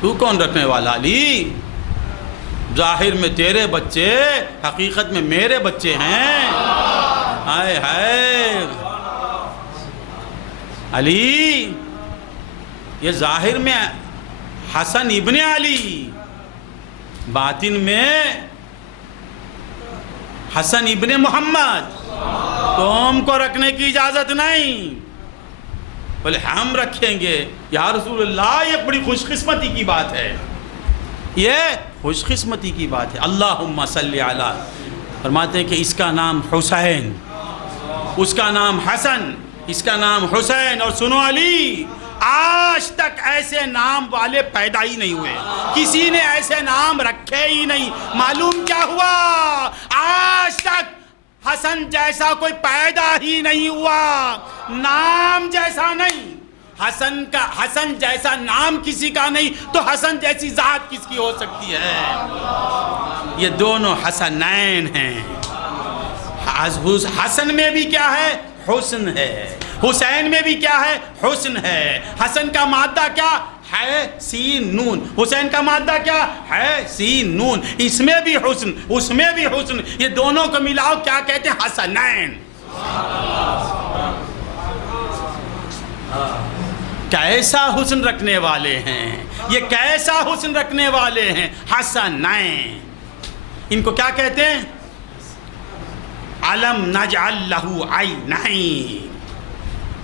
تو کون رکھنے والا علی؟ ظاہر میں تیرے بچے حقیقت میں میرے بچے ہیں. ہائے ہائے علی، یہ ظاہر میں حسن ابن علی، باطن میں حسن ابن محمد. تم کو رکھنے کی اجازت نہیں. بولے ہم رکھیں گے. یا رسول اللہ، یہ بڑی خوش قسمتی کی بات ہے، یہ خوش قسمتی کی بات ہے. اللہم صلی علی، فرماتے ہیں کہ اس کا نام حسین، اس کا نام حسن، اس کا نام حسین. اور سنو علی، آج تک ایسے نام والے پیدا ہی نہیں ہوئے، کسی نے ایسے نام رکھے ہی نہیں. معلوم کیا ہوا؟ آج تک حسن جیسا کوئی پیدا ہی نہیں ہوا، نام جیسا نہیں. حسن جیسا نام کسی کا نہیں، تو حسن جیسی ذات کس کی ہو سکتی ہے؟ یہ دونوں حسنین ہیں. حسن میں بھی کیا ہے؟ حسن ہے. حسین میں بھی کیا ہے؟ حسن ہے. حسن کا مادہ کیا ہے؟ سین نون. حسین کا مادہ کیا ہے؟ سین نون. اس میں بھی حسن، اس میں بھی حسن. یہ دونوں کو ملاؤ کیا کہتے ہیں؟ حسنین. کیسا حسن رکھنے والے ہیں یہ، کیسا حسن رکھنے والے ہیں؟ حسنین. ان کو کیا کہتے ہیں؟ علم نجعل لہو عینین.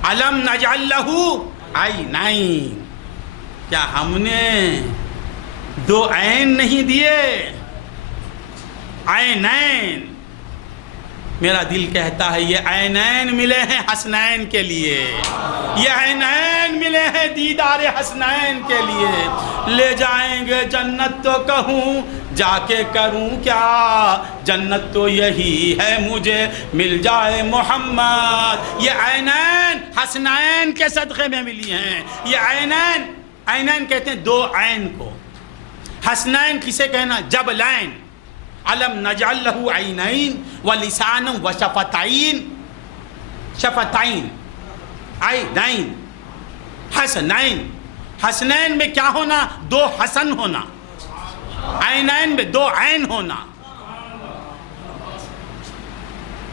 علم نجعل لہو عینین. کیا ہم نے دو عین نہیں دیے؟ عینین. میرا دل کہتا ہے یہ عینین ملے ہیں حسنین کے لیے، یہ عینین ملے ہیں دیدار حسنین کے لیے. لے جائیں گے جنت تو کہوں جا کے کروں کیا، جنت تو یہی ہے مجھے مل جائے محمد. یہ عینین حسنین کے صدقے میں ملی ہیں. یہ عینین، عینین کہتے ہیں دو عین کو. حسنین کسے کہنا؟ جبلین. علم نجعل لہو عینین ولسانا وشفتین. شفتین، عینین، حسنین. حسنین میں کیا ہونا؟ دو حسن ہونا. عینین میں دو عین ہونا.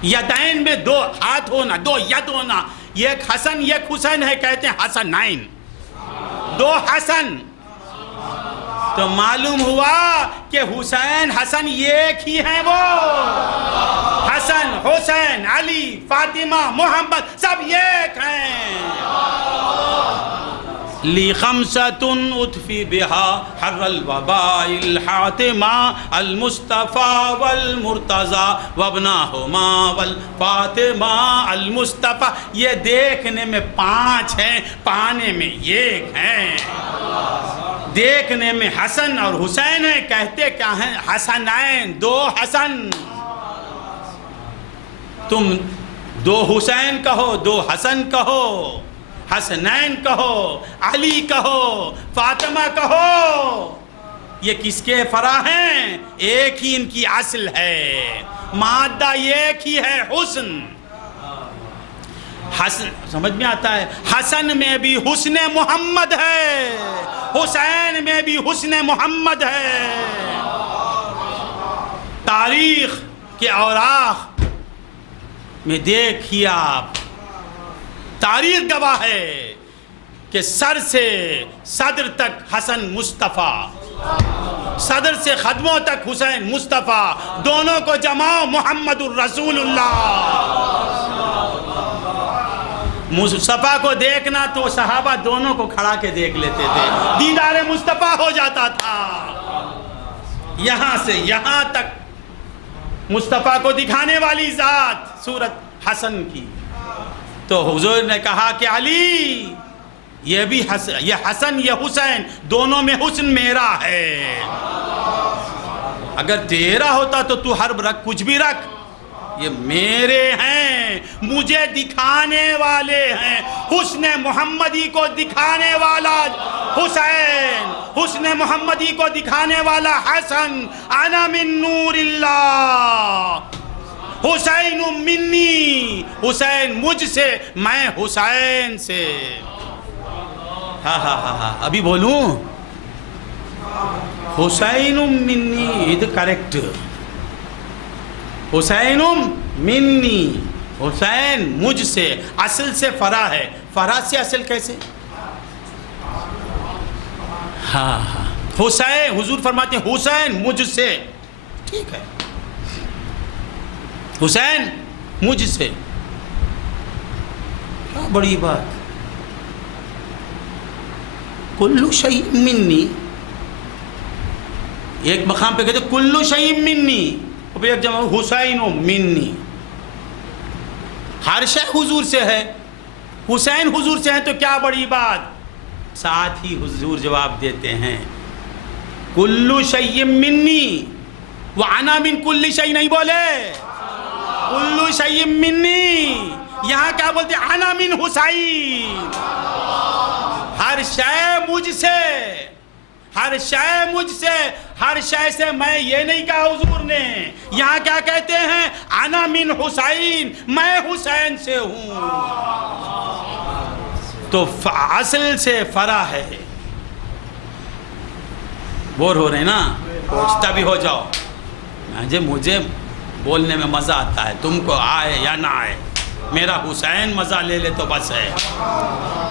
یدین میں دو ہاتھ ہونا، دو ید ہونا. یہ ایک حسن، یہ ایک حسین ہے، کہتے ہیں حسنین. دو حسن. تو معلوم ہوا کہ حسین حسن ایک ہی ہیں. وہ حسن، حسین، علی، فاطمہ، محمد سب ایک ہیں. لی خمسۃ اطفی بہا حر الوباء الحاتمہ المصطفیٰ والمرتضیٰ وابناہما والفاطمہ المصطفیٰ. یہ دیکھنے میں 5 ہیں، پانے میں ایک ہیں. دیکھنے میں حسن اور حسین ہیں، کہتے کیا ہیں؟ حسنین. دو حسن. تم دو حسین کہو، دو حسن کہو، حسنین کہو، علی کہو، فاطمہ کہو. یہ کس کے فرع ہیں؟ ایک ہی ان کی اصل ہے، مادہ ایک ہی ہے، حسن. حسن سمجھ میں آتا ہے؟ حسن میں بھی حسن محمد ہے، حسین میں بھی حسن محمد ہے. تاریخ کے اوراق میں دیکھیے آپ، تاریخ گواہ ہے کہ سر سے صدر تک حسن مصطفیٰ، صدر سے خدموں تک حسین مصطفیٰ. دونوں کو جماؤ محمد الرسول اللہ. مصطفیٰ کو دیکھنا تو صحابہ دونوں کو کھڑا کے دیکھ لیتے تھے، دیدار مصطفیٰ ہو جاتا تھا. یہاں سے یہاں تک مصطفیٰ کو دکھانے والی ذات صورت حسن کی. تو حضور نے کہا کہ علی، یہ بھی یہ حسن یہ حسین دونوں میں حسن میرا ہے. اگر تیرا ہوتا تو تو حرب رکھ، کچھ بھی رکھ، یہ میرے ہیں، مجھے دکھانے والے ہیں. حسن محمدی کو دکھانے والا حسین، حسن محمدی کو دکھانے والا حسن. انا من نور اللہ، حسین منی، حسین مجھ سے، میں حسین سے. ہاں ابھی بولوں؟ حسین منی، یہ کریکٹ، حسین منی، حسین مجھ سے، اصل سے فرا ہے، فرا سے اصل کیسے؟ ہاں ہاں، حسین، حضور فرماتے ہیں حسین مجھ سے، ٹھیک ہے، حسین مجھ سے، کیا بڑی بات، کلو شیء منی، ایک مقام پہ کہتے ہیں کلو شیء منی، اور پھر ایک جمع حسین منی، ہر شے حضور سے ہے، حسین حضور سے ہے تو کیا بڑی بات، ساتھ ہی حضور جواب دیتے ہیں کلو شیء منی وانا من کل شیء، نہیں بولے کلو شیء منی، یہاں کیا بولتے ہیں انا من حسین، ہر شے مجھ سے، ہر شے مجھ سے، ہر شے سے، میں یہ نہیں کہا حضور نے، یہاں کیا کہتے ہیں انا من حسین، میں حسین سے ہوں، تو اصل سے فرا ہے، بور ہو رہے ہیں نا، پوچھتا بھی ہو جاؤ، مجھے بولنے میں مزہ آتا ہے، تم کو آئے یا نہ آئے، میرا حسین مزہ لے لے تو بس ہے،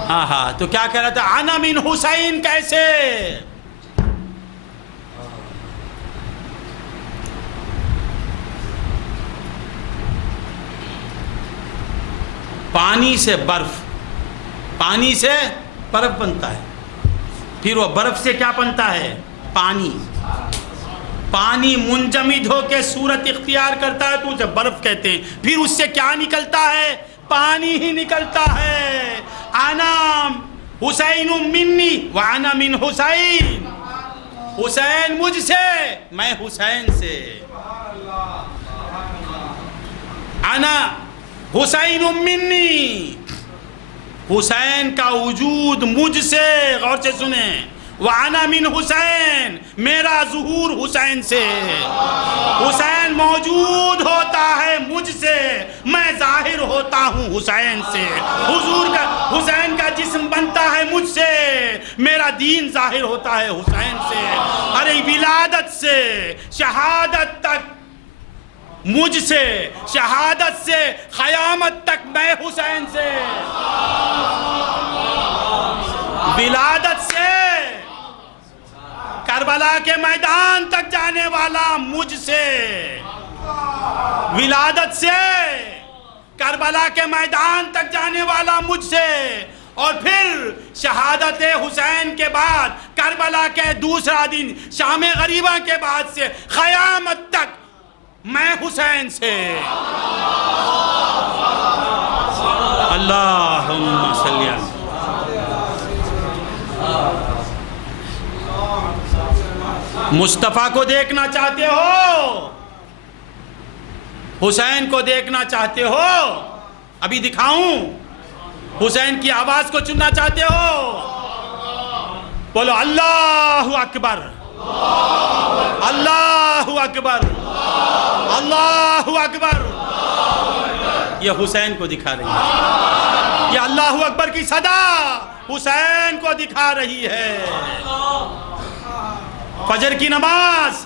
ہاں ہاں، تو کیا کہہ رہا تھا انا من حسین کیسے؟ پانی سے برف، پانی سے برف بنتا ہے، پھر وہ برف سے کیا بنتا ہے؟ پانی، پانی منجمد ہو کے صورت اختیار کرتا ہے تو اسے برف کہتے ہیں، پھر اس سے کیا نکلتا ہے؟ پانی ہی نکلتا ہے، انا حسین منی وانا من حسین، حسین مجھ سے، میں حسین سے، انا حسین منی، حسین کا وجود مجھ سے، غور سے سنیں، وَأَنَا مِنْ حسین، میرا ظہور حسین سے، حسین موجود ہوتا ہے مجھ سے، میں ظاہر ہوتا ہوں حسین سے، حضور کا، حسین کا جسم بنتا ہے مجھ سے، میرا دین ظاہر ہوتا ہے حسین سے، ارے ولادت سے شہادت تک مجھ سے، شہادت سے قیامت تک میں حسین سے، ولادت سے کربلا کے میدان تک جانے والا مجھ سے، ولادت سے کربلا کے میدان تک جانے والا مجھ سے، اور پھر شہادت حسین کے بعد کربلا کے دوسرا دن شام غریبہ کے بعد سے قیامت تک میں حسین سے، اللہم صلی اللہ، مصطفیٰ کو دیکھنا چاہتے ہو، حسین کو دیکھنا چاہتے ہو، ابھی دکھاؤں، حسین کی آواز کو چننا چاہتے ہو، بولو اللہ اکبر، اللہ اکبر، اللہ اکبر، یہ حسین کو دکھا رہی ہے، یہ اللہ اکبر کی صدا حسین کو دکھا رہی ہے، فجر کی نماز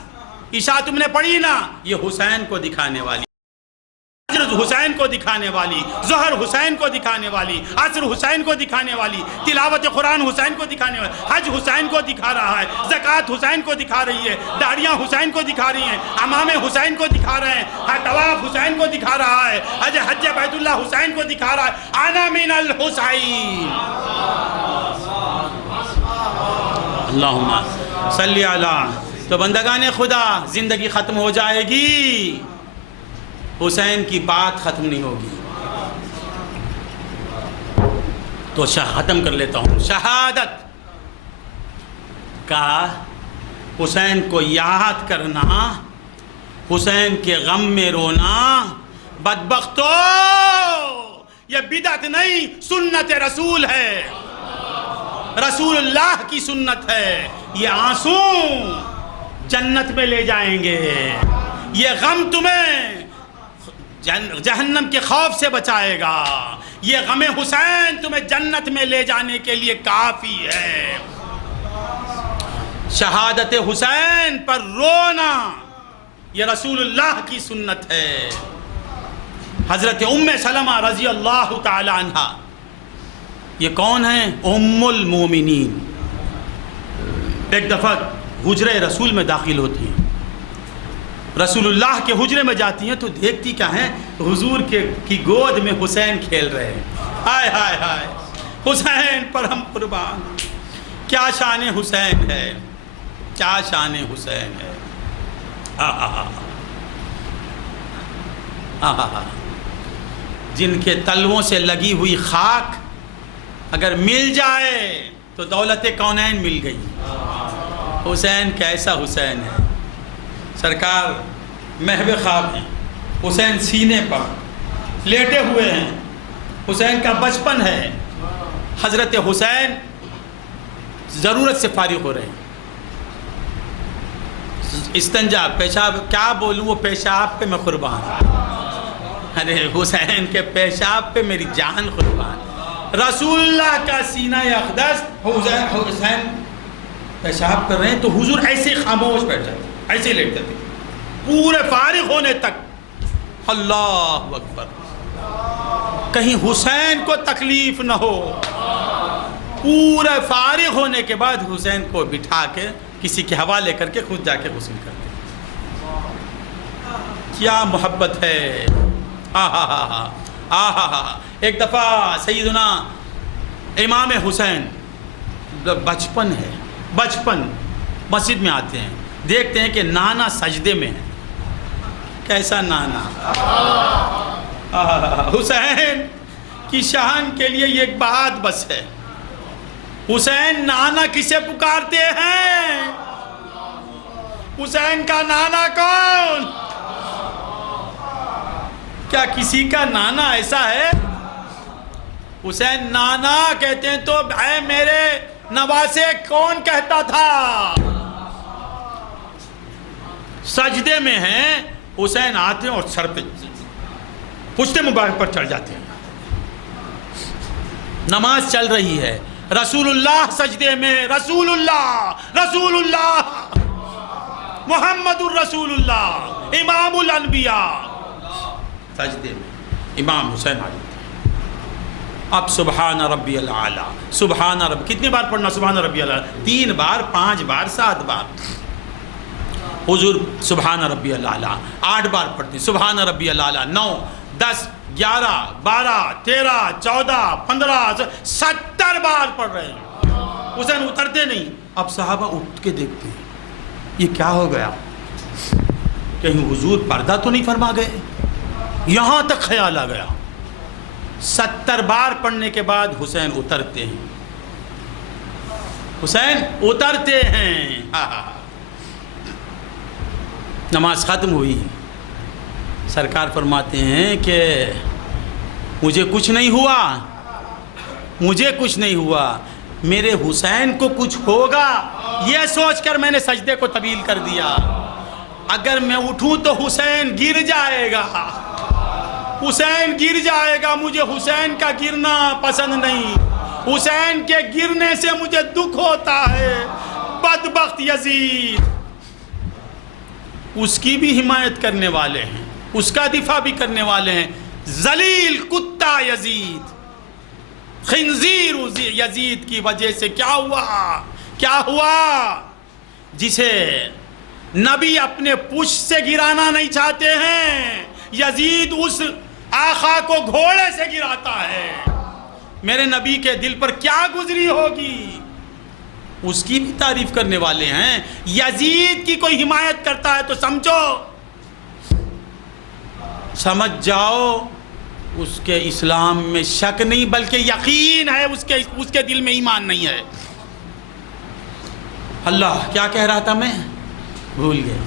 عشاء تم نے پڑھی نا، یہ حسین کو دکھانے والی، حسین کو دکھانے والی، ظہر حسین کو دکھانے والی، عصر حسین کو دکھانے والی، تلاوت قرآن حسین کو دکھانے والی، حج حسین کو دکھا رہا ہے، زکوٰۃ حسین کو دکھا رہی ہے، داڑیاں حسین کو دکھا رہی ہیں، امام حسین کو دکھا رہے ہیں، طواف حسین کو دکھا رہا ہے، حج بیت اللہ حسین کو دکھا رہا ہے، انا من الحسین، اللہم صلی علی، تو بندگان خدا زندگی ختم ہو جائے گی، حسین کی بات ختم نہیں ہوگی، تو ختم کر لیتا ہوں، شہادت کا حسین کو یاد کرنا، حسین کے غم میں رونا، بدبختو یہ بدعت نہیں، سنت رسول ہے، رسول اللہ کی سنت ہے، یہ آنسو جنت میں لے جائیں گے، یہ غم تمہیں جہنم کے خوف سے بچائے گا، یہ غم حسین تمہیں جنت میں لے جانے کے لیے کافی ہے، شہادت حسین پر رونا یہ رسول اللہ کی سنت ہے۔ حضرت ام سلمہ رضی اللہ تعالی عنہ یہ کون ہیں؟ ام المومنین۔ ایک دفعہ حجرہ رسول میں داخل ہوتی ہیں، رسول اللہ کے حجرے میں جاتی ہیں تو دیکھتی کیا ہیں؟ حضور کی گود میں حسین کھیل رہے ہیں۔ ہائے ہائے ہائے، حسین پر ہم قربان، کیا شان حسین ہے، کیا شان حسین ہے۔ جن کے تلووں سے لگی ہوئی خاک اگر مل جائے تو دولت کونین مل گئی۔ حسین کیسا حسین ہے، سرکار محو خواب ہیں، حسین سینے پر لیٹے ہوئے ہیں، حسین کا بچپن ہے، حضرت حسین ضرورت سے فارغ ہو رہے ہیں، استنجا پیشاب، کیا بولوں، وہ پیشاب پہ میں قربان، ارے حسین کے پیشاب پہ میری جان قربان۔ رسول اللہ کا سینہ اقدس، حسین پیشاب کر رہے ہیں تو حضور ایسے خاموش بیٹھ جاتے، ایسے لیٹتے تھے پورے فارغ ہونے تک۔ اللہ اکبر، کہیں حسین کو تکلیف نہ ہو۔ پورے فارغ ہونے کے بعد حسین کو بٹھا کے کسی کے حوالے کر کے خود جا کے غسل کرتے۔ کیا محبت ہے، ایک دفعہ سیدنا امام حسین، بچپن ہے، بچپن، مسجد میں آتے ہیں، دیکھتے ہیں کہ نانا سجدے میں ہے۔ کیسا نانا، حسین کی شان کے لیے یہ ایک بات بس ہے، حسین نانا کسے پکارتے ہیں؟ حسین کا نانا کون؟ کیا کسی کا نانا ایسا ہے؟ حسین نانا کہتے ہیں تو اے میرے نواسے کون کہتا تھا؟ سجدے میں ہیں، حسین آتے ہیں اور سر پہ پشت مبارک پر چڑھ جاتے ہیں۔ نماز چل رہی ہے، رسول اللہ سجدے میں، رسول اللہ محمد الرسول اللہ امام الانبیاء سجدے میں، امام حسین آ جاتے ہیں۔ اب سبحان ربی العالی، سبحان رب، کتنی بار پڑھنا سبحان ربی العالی؟ 3 بار، 5 بار، 7 بار۔ حضور سبحان ربی العالی 8 بار پڑھتے ہیں، سبحان ربی العالی 9، 10، 11، 12، 13، 14، 15، 70 بار پڑھ رہے ہیں۔ حسین اترتے نہیں۔ اب صحابہ اٹھ کے دیکھتے ہیں یہ کیا ہو گیا، کہیں حضور پردہ تو نہیں فرما گئے؟ یہاں تک خیال آ گیا۔ 70 بار پڑھنے کے بعد حسین اترتے ہیں، حسین اترتے ہیں۔ نماز ختم ہوئی، سرکار فرماتے ہیں کہ مجھے کچھ نہیں ہوا، مجھے کچھ نہیں ہوا، میرے حسین کو کچھ ہوگا یہ سوچ کر میں نے سجدے کو طویل کر دیا۔ اگر میں اٹھوں تو حسین گر جائے گا، حسین گر جائے گا، مجھے حسین کا گرنا پسند نہیں، حسین کے گرنے سے مجھے دکھ ہوتا ہے۔ بدبخت یزید، اس کی بھی حمایت کرنے والے ہیں، اس کا دفاع بھی کرنے والے ہیں۔ ذلیل کتا یزید، خنزیر یزید کی وجہ سے کیا ہوا؟ جسے نبی اپنے پشت سے گرانا نہیں چاہتے ہیں، یزید اس آقا کو گھوڑے سے گراتا ہے۔ میرے نبی کے دل پر کیا گزری ہوگی؟ اس کی بھی تعریف کرنے والے ہیں۔ یزید کی کوئی حمایت کرتا ہے تو سمجھ جاؤ اس کے اسلام میں شک نہیں بلکہ یقین ہے، اس کے دل میں ایمان نہیں ہے۔ اللہ کیا کہہ رہا تھا میں بھول گیا۔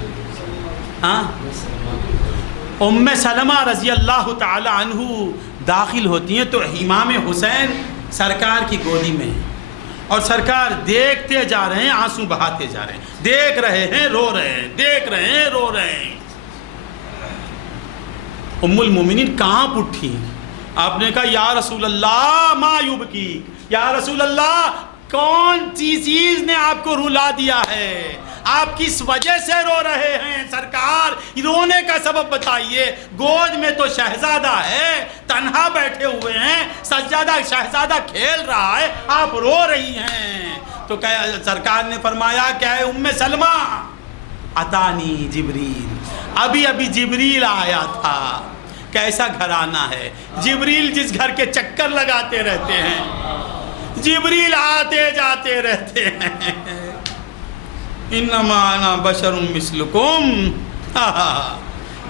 ام سلمہ رضی اللہ تعالی عنہ داخل ہوتی ہیں تو امام حسین سرکار کی گودی میں ہیں اور سرکار دیکھتے جا رہے ہیں، آنسو بہاتے جا رہے ہیں، دیکھ رہے ہیں رو رہے ہیں، دیکھ رہے ہیں رو رہے ہیں۔ ام المومنین کانپ اٹھی، آپ نے کہا یا رسول اللہ ما یبکی، یا رسول اللہ کون سی چیز نے آپ کو رلا دیا ہے؟ آپ کس وجہ سے رو رہے ہیں سرکار؟ رونے کا سبب بتائیے۔ گود میں تو شہزادہ ہے، تنہا بیٹھے ہوئے ہیں، سجادہ شہزادہ کھیل رہا ہے، آپ رو رہی ہیں۔ تو سرکار نے فرمایا کہ اے ام سلمہ، اتانی جبریل، ابھی جبریل آیا تھا۔ کیسا گھرانہ ہے؟ جبریل جس گھر کے چکر لگاتے رہتے ہیں، جبریل آتے جاتے رہتے ہیں۔ انما انا بشر مثلکم،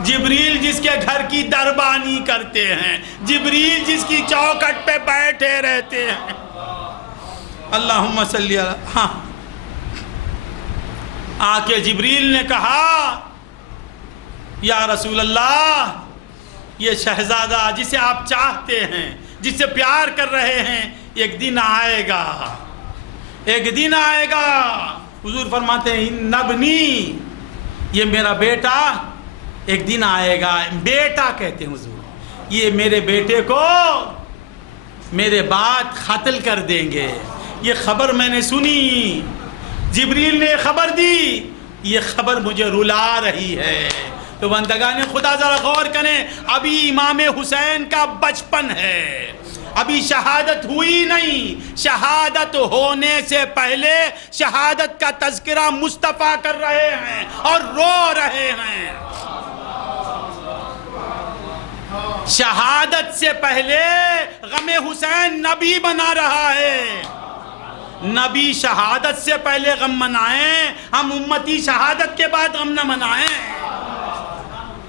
جبریل جس کے گھر کی دربانی کرتے ہیں، جبریل جس کی چوکھٹ پہ بیٹھے رہتے ہیں۔ اللہم صلی علی، ہاں، آکے جبریل نے کہا یا رسول اللہ، یہ شہزادہ جسے آپ چاہتے ہیں، جس سے پیار کر رہے ہیں، ایک دن آئے گا، ایک دن آئے گا۔ حضور فرماتے ہیں نبنی، یہ میرا بیٹا ایک دن آئے گا۔ بیٹا کہتے ہیں حضور، یہ میرے بیٹے کو میرے بعد قتل کر دیں گے۔ یہ خبر میں نے سنی، جبریل نے خبر دی، یہ خبر مجھے رلا رہی ہے۔ تو بندگان خدا ذرا غور کریں، ابھی امام حسین کا بچپن ہے، ابھی شہادت ہوئی نہیں۔ شہادت ہونے سے پہلے شہادت کا تذکرہ مصطفیٰ کر رہے ہیں اور رو رہے ہیں۔ شہادت سے پہلے غم حسین نبی بنا رہا ہے۔ نبی شہادت سے پہلے غم منائیں، ہم امتی شہادت کے بعد غم نہ منائیں۔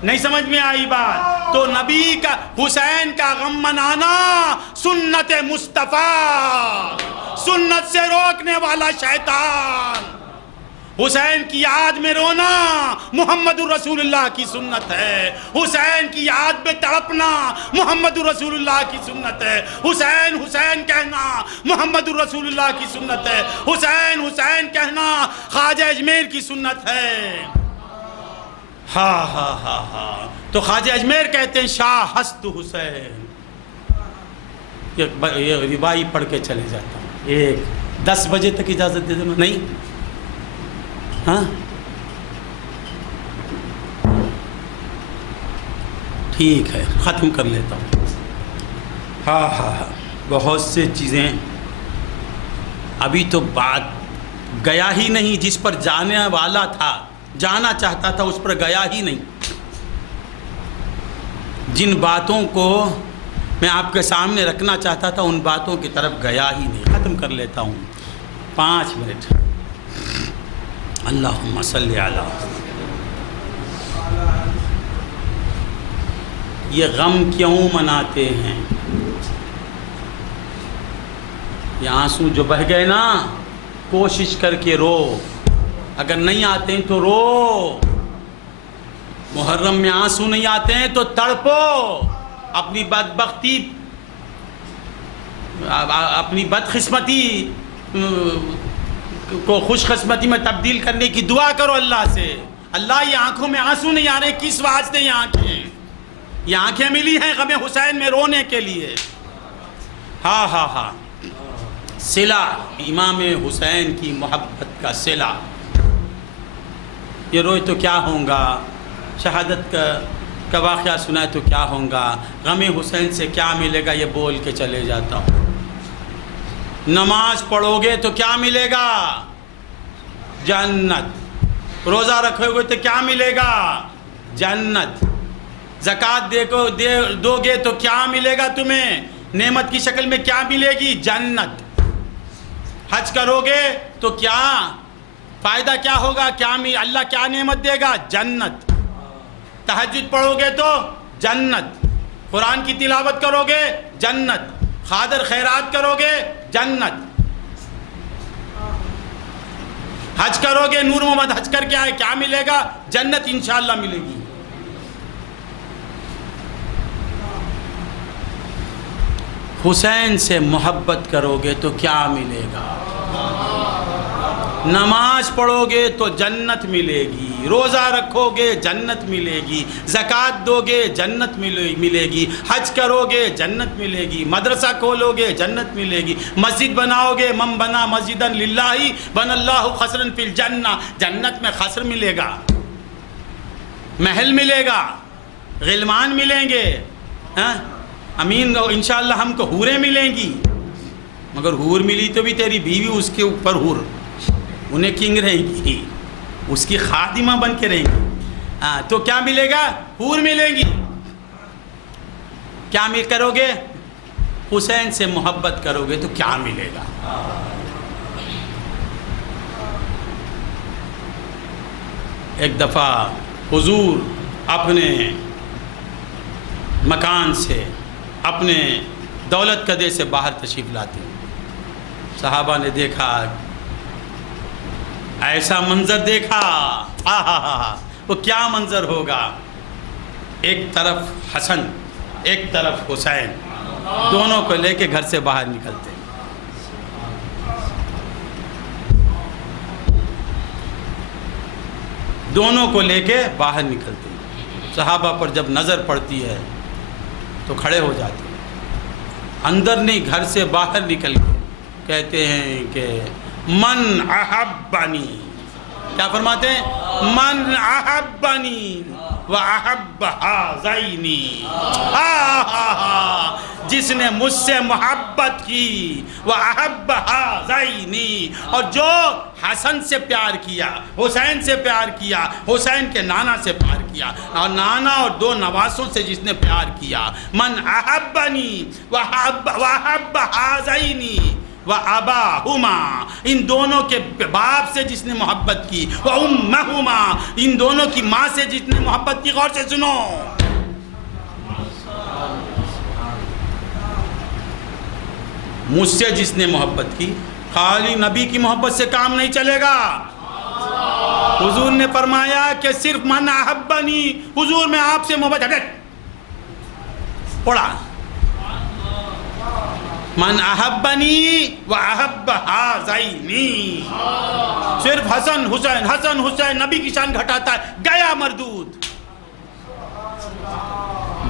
نہیں سمجھ میں آئی بات؟ تو نبی کا حسین کا غم منانا سنت مصطفیٰ، سنت سے روکنے والا شیطان۔ حسین کی یاد میں رونا محمد الرسول اللہ کی سنت ہے، حسین کی یاد میں تڑپنا محمد الرسول اللہ کی سنت ہے، حسین حسین کہنا محمد الرسول اللہ کی سنت ہے، حسین حسین کہنا خواجہ اجمیر کی سنت ہے۔ ہاں ہاں ہاں ہاں، تو خواجہ اجمیر کہتے ہیں شاہ ہست حسین۔ یہ ربائی پڑھ کے چلے جاتا ہوں۔ 10 بجے تک اجازت دے دوں؟ نہیں، ہاں ٹھیک ہے، ختم کر لیتا ہوں۔ ہاں ہاں ہاں، بہت سے چیزیں ابھی تو بات گیا ہی نہیں، جس پر جانے والا تھا، جانا چاہتا تھا، اس پر گیا ہی نہیں۔ جن باتوں کو میں آپ کے سامنے رکھنا چاہتا تھا، ان باتوں کی طرف گیا ہی نہیں۔ ختم کر لیتا ہوں، 5 منٹ۔ اللہم صلی علی۔ یہ غم کیوں مناتے ہیں؟ یہ آنسو جو بہہ گئے نا، کوشش کر کے رو، اگر نہیں آتے ہیں تو رو۔ محرم میں آنسو نہیں آتے ہیں تو تڑپو، اپنی بدبختی، اپنی بدقسمتی کو خوش قسمتی میں تبدیل کرنے کی دعا کرو اللہ سے۔ اللہ، یہ آنکھوں میں آنسو نہیں آ رہے، کس واسطے یہ آنکھیں ملی ہیں غم حسین میں رونے کے لیے۔ ہاں ہاں ہاں، صلہ، امام حسین کی محبت کا صلہ۔ یہ روئے تو کیا ہوگا؟ شہادت کا واقعہ سنا ہے تو کیا ہوگا؟ غم حسین سے کیا ملے گا؟ یہ بول کے چلے جاتا ہوں۔ نماز پڑھو گے تو کیا ملے گا؟ جنت۔ روزہ رکھو گے تو کیا ملے گا؟ جنت۔ زکوٰۃ دو گے تو کیا ملے گا تمہیں؟ نعمت کی شکل میں کیا ملے گی؟ جنت۔ حج کرو گے تو کیا فائدہ کیا ہوگا؟ اللہ کیا نعمت دے گا؟ جنت۔ تہجد پڑھو گے تو جنت، قرآن کی تلاوت کرو گے جنت، خادر خیرات کرو گے جنت، حج کرو گے، نور محمد حج کر کے آئے، کیا ملے گا؟ جنت انشاءاللہ ملے گی۔ حسین سے محبت کرو گے تو کیا ملے گا؟ نماز پڑھو گے تو جنت ملے گی، روزہ رکھو گے جنت ملے گی، زکوٰۃ دو گے جنت ملے گی، حج کرو گے جنت ملے گی، مدرسہ کھولو گے جنت ملے گی، مسجد بناؤ گے، من بنا مسجدا للہ بن اللہ قصرا فی الجنہ، جنت میں قصر ملے گا، محل ملے گا، غلمان ملیں گے، امین انشاءاللہ ہم کو حوریں ملیں گی، مگر حور ملی تو بھی تیری بیوی اس کے اوپر حور، انہیں کنگ رہیں گی، اس کی خادمہ بن کے رہیں گی، تو کیا ملے گا؟ حور ملیں گی۔ کیا کرو گے؟ حسین سے محبت کرو گے تو کیا ملے گا؟ ایک دفعہ حضور اپنے مکان سے، اپنے دولت کدے سے باہر تشریف لاتے، صحابہ نے دیکھا، ایسا منظر دیکھا، وہ کیا منظر ہوگا؟ ایک طرف حسن، ایک طرف حسین، دونوں کو لے کے گھر سے باہر نکلتے، دونوں کو لے کے باہر نکلتے، صحابہ پر جب نظر پڑتی ہے تو کھڑے ہو جاتے، اندر نہیں گھر سے باہر نکل کے کہتے ہیں کہ من احبنی، کیا فرماتے ہیں؟ من احبنی واحب ہذینی، جس نے مجھ سے محبت کی، واحب ہذینی، اور جو حسن سے پیار کیا، حسین سے پیار کیا، حسین کے نانا سے پیار کیا، اور نانا اور دو نواسوں سے جس نے پیار کیا، من احبنی واحب ہذینی وَأَبَاهُمَا، ان دونوں کے باپ سے جس نے محبت کی، وَأُمَّهُمَا، ان دونوں کی ماں سے جس نے محبت کی، غور سے سنو، مجھ سے جس نے محبت کی، خالی نبی کی محبت سے کام نہیں چلے گا۔ حضور نے فرمایا کہ صرف من احبنی، حضور میں آپ سے محبت، پڑھا، من احبنی واحب ہذینی، صرف حسن حسین نبی کی شان گھٹاتا ہے، گیا مردود،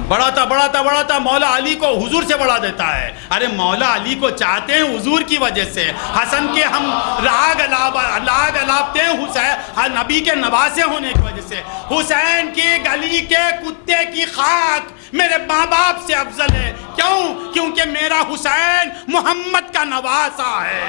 بڑھاتا مولا علی کو حضور سے بڑھا دیتا ہے۔ ارے مولا علی کو چاہتے ہیں حضور کی وجہ سے، حسن کے ہم راگ الاپتے ہیں حسین نبی کے نواسے ہونے کی وجہ سے، حسین کی گلی کے کتے کی خاک میرے ماں باپ سے افضل ہے، کیوں؟ کیونکہ میرا حسین محمد کا نواسا ہے۔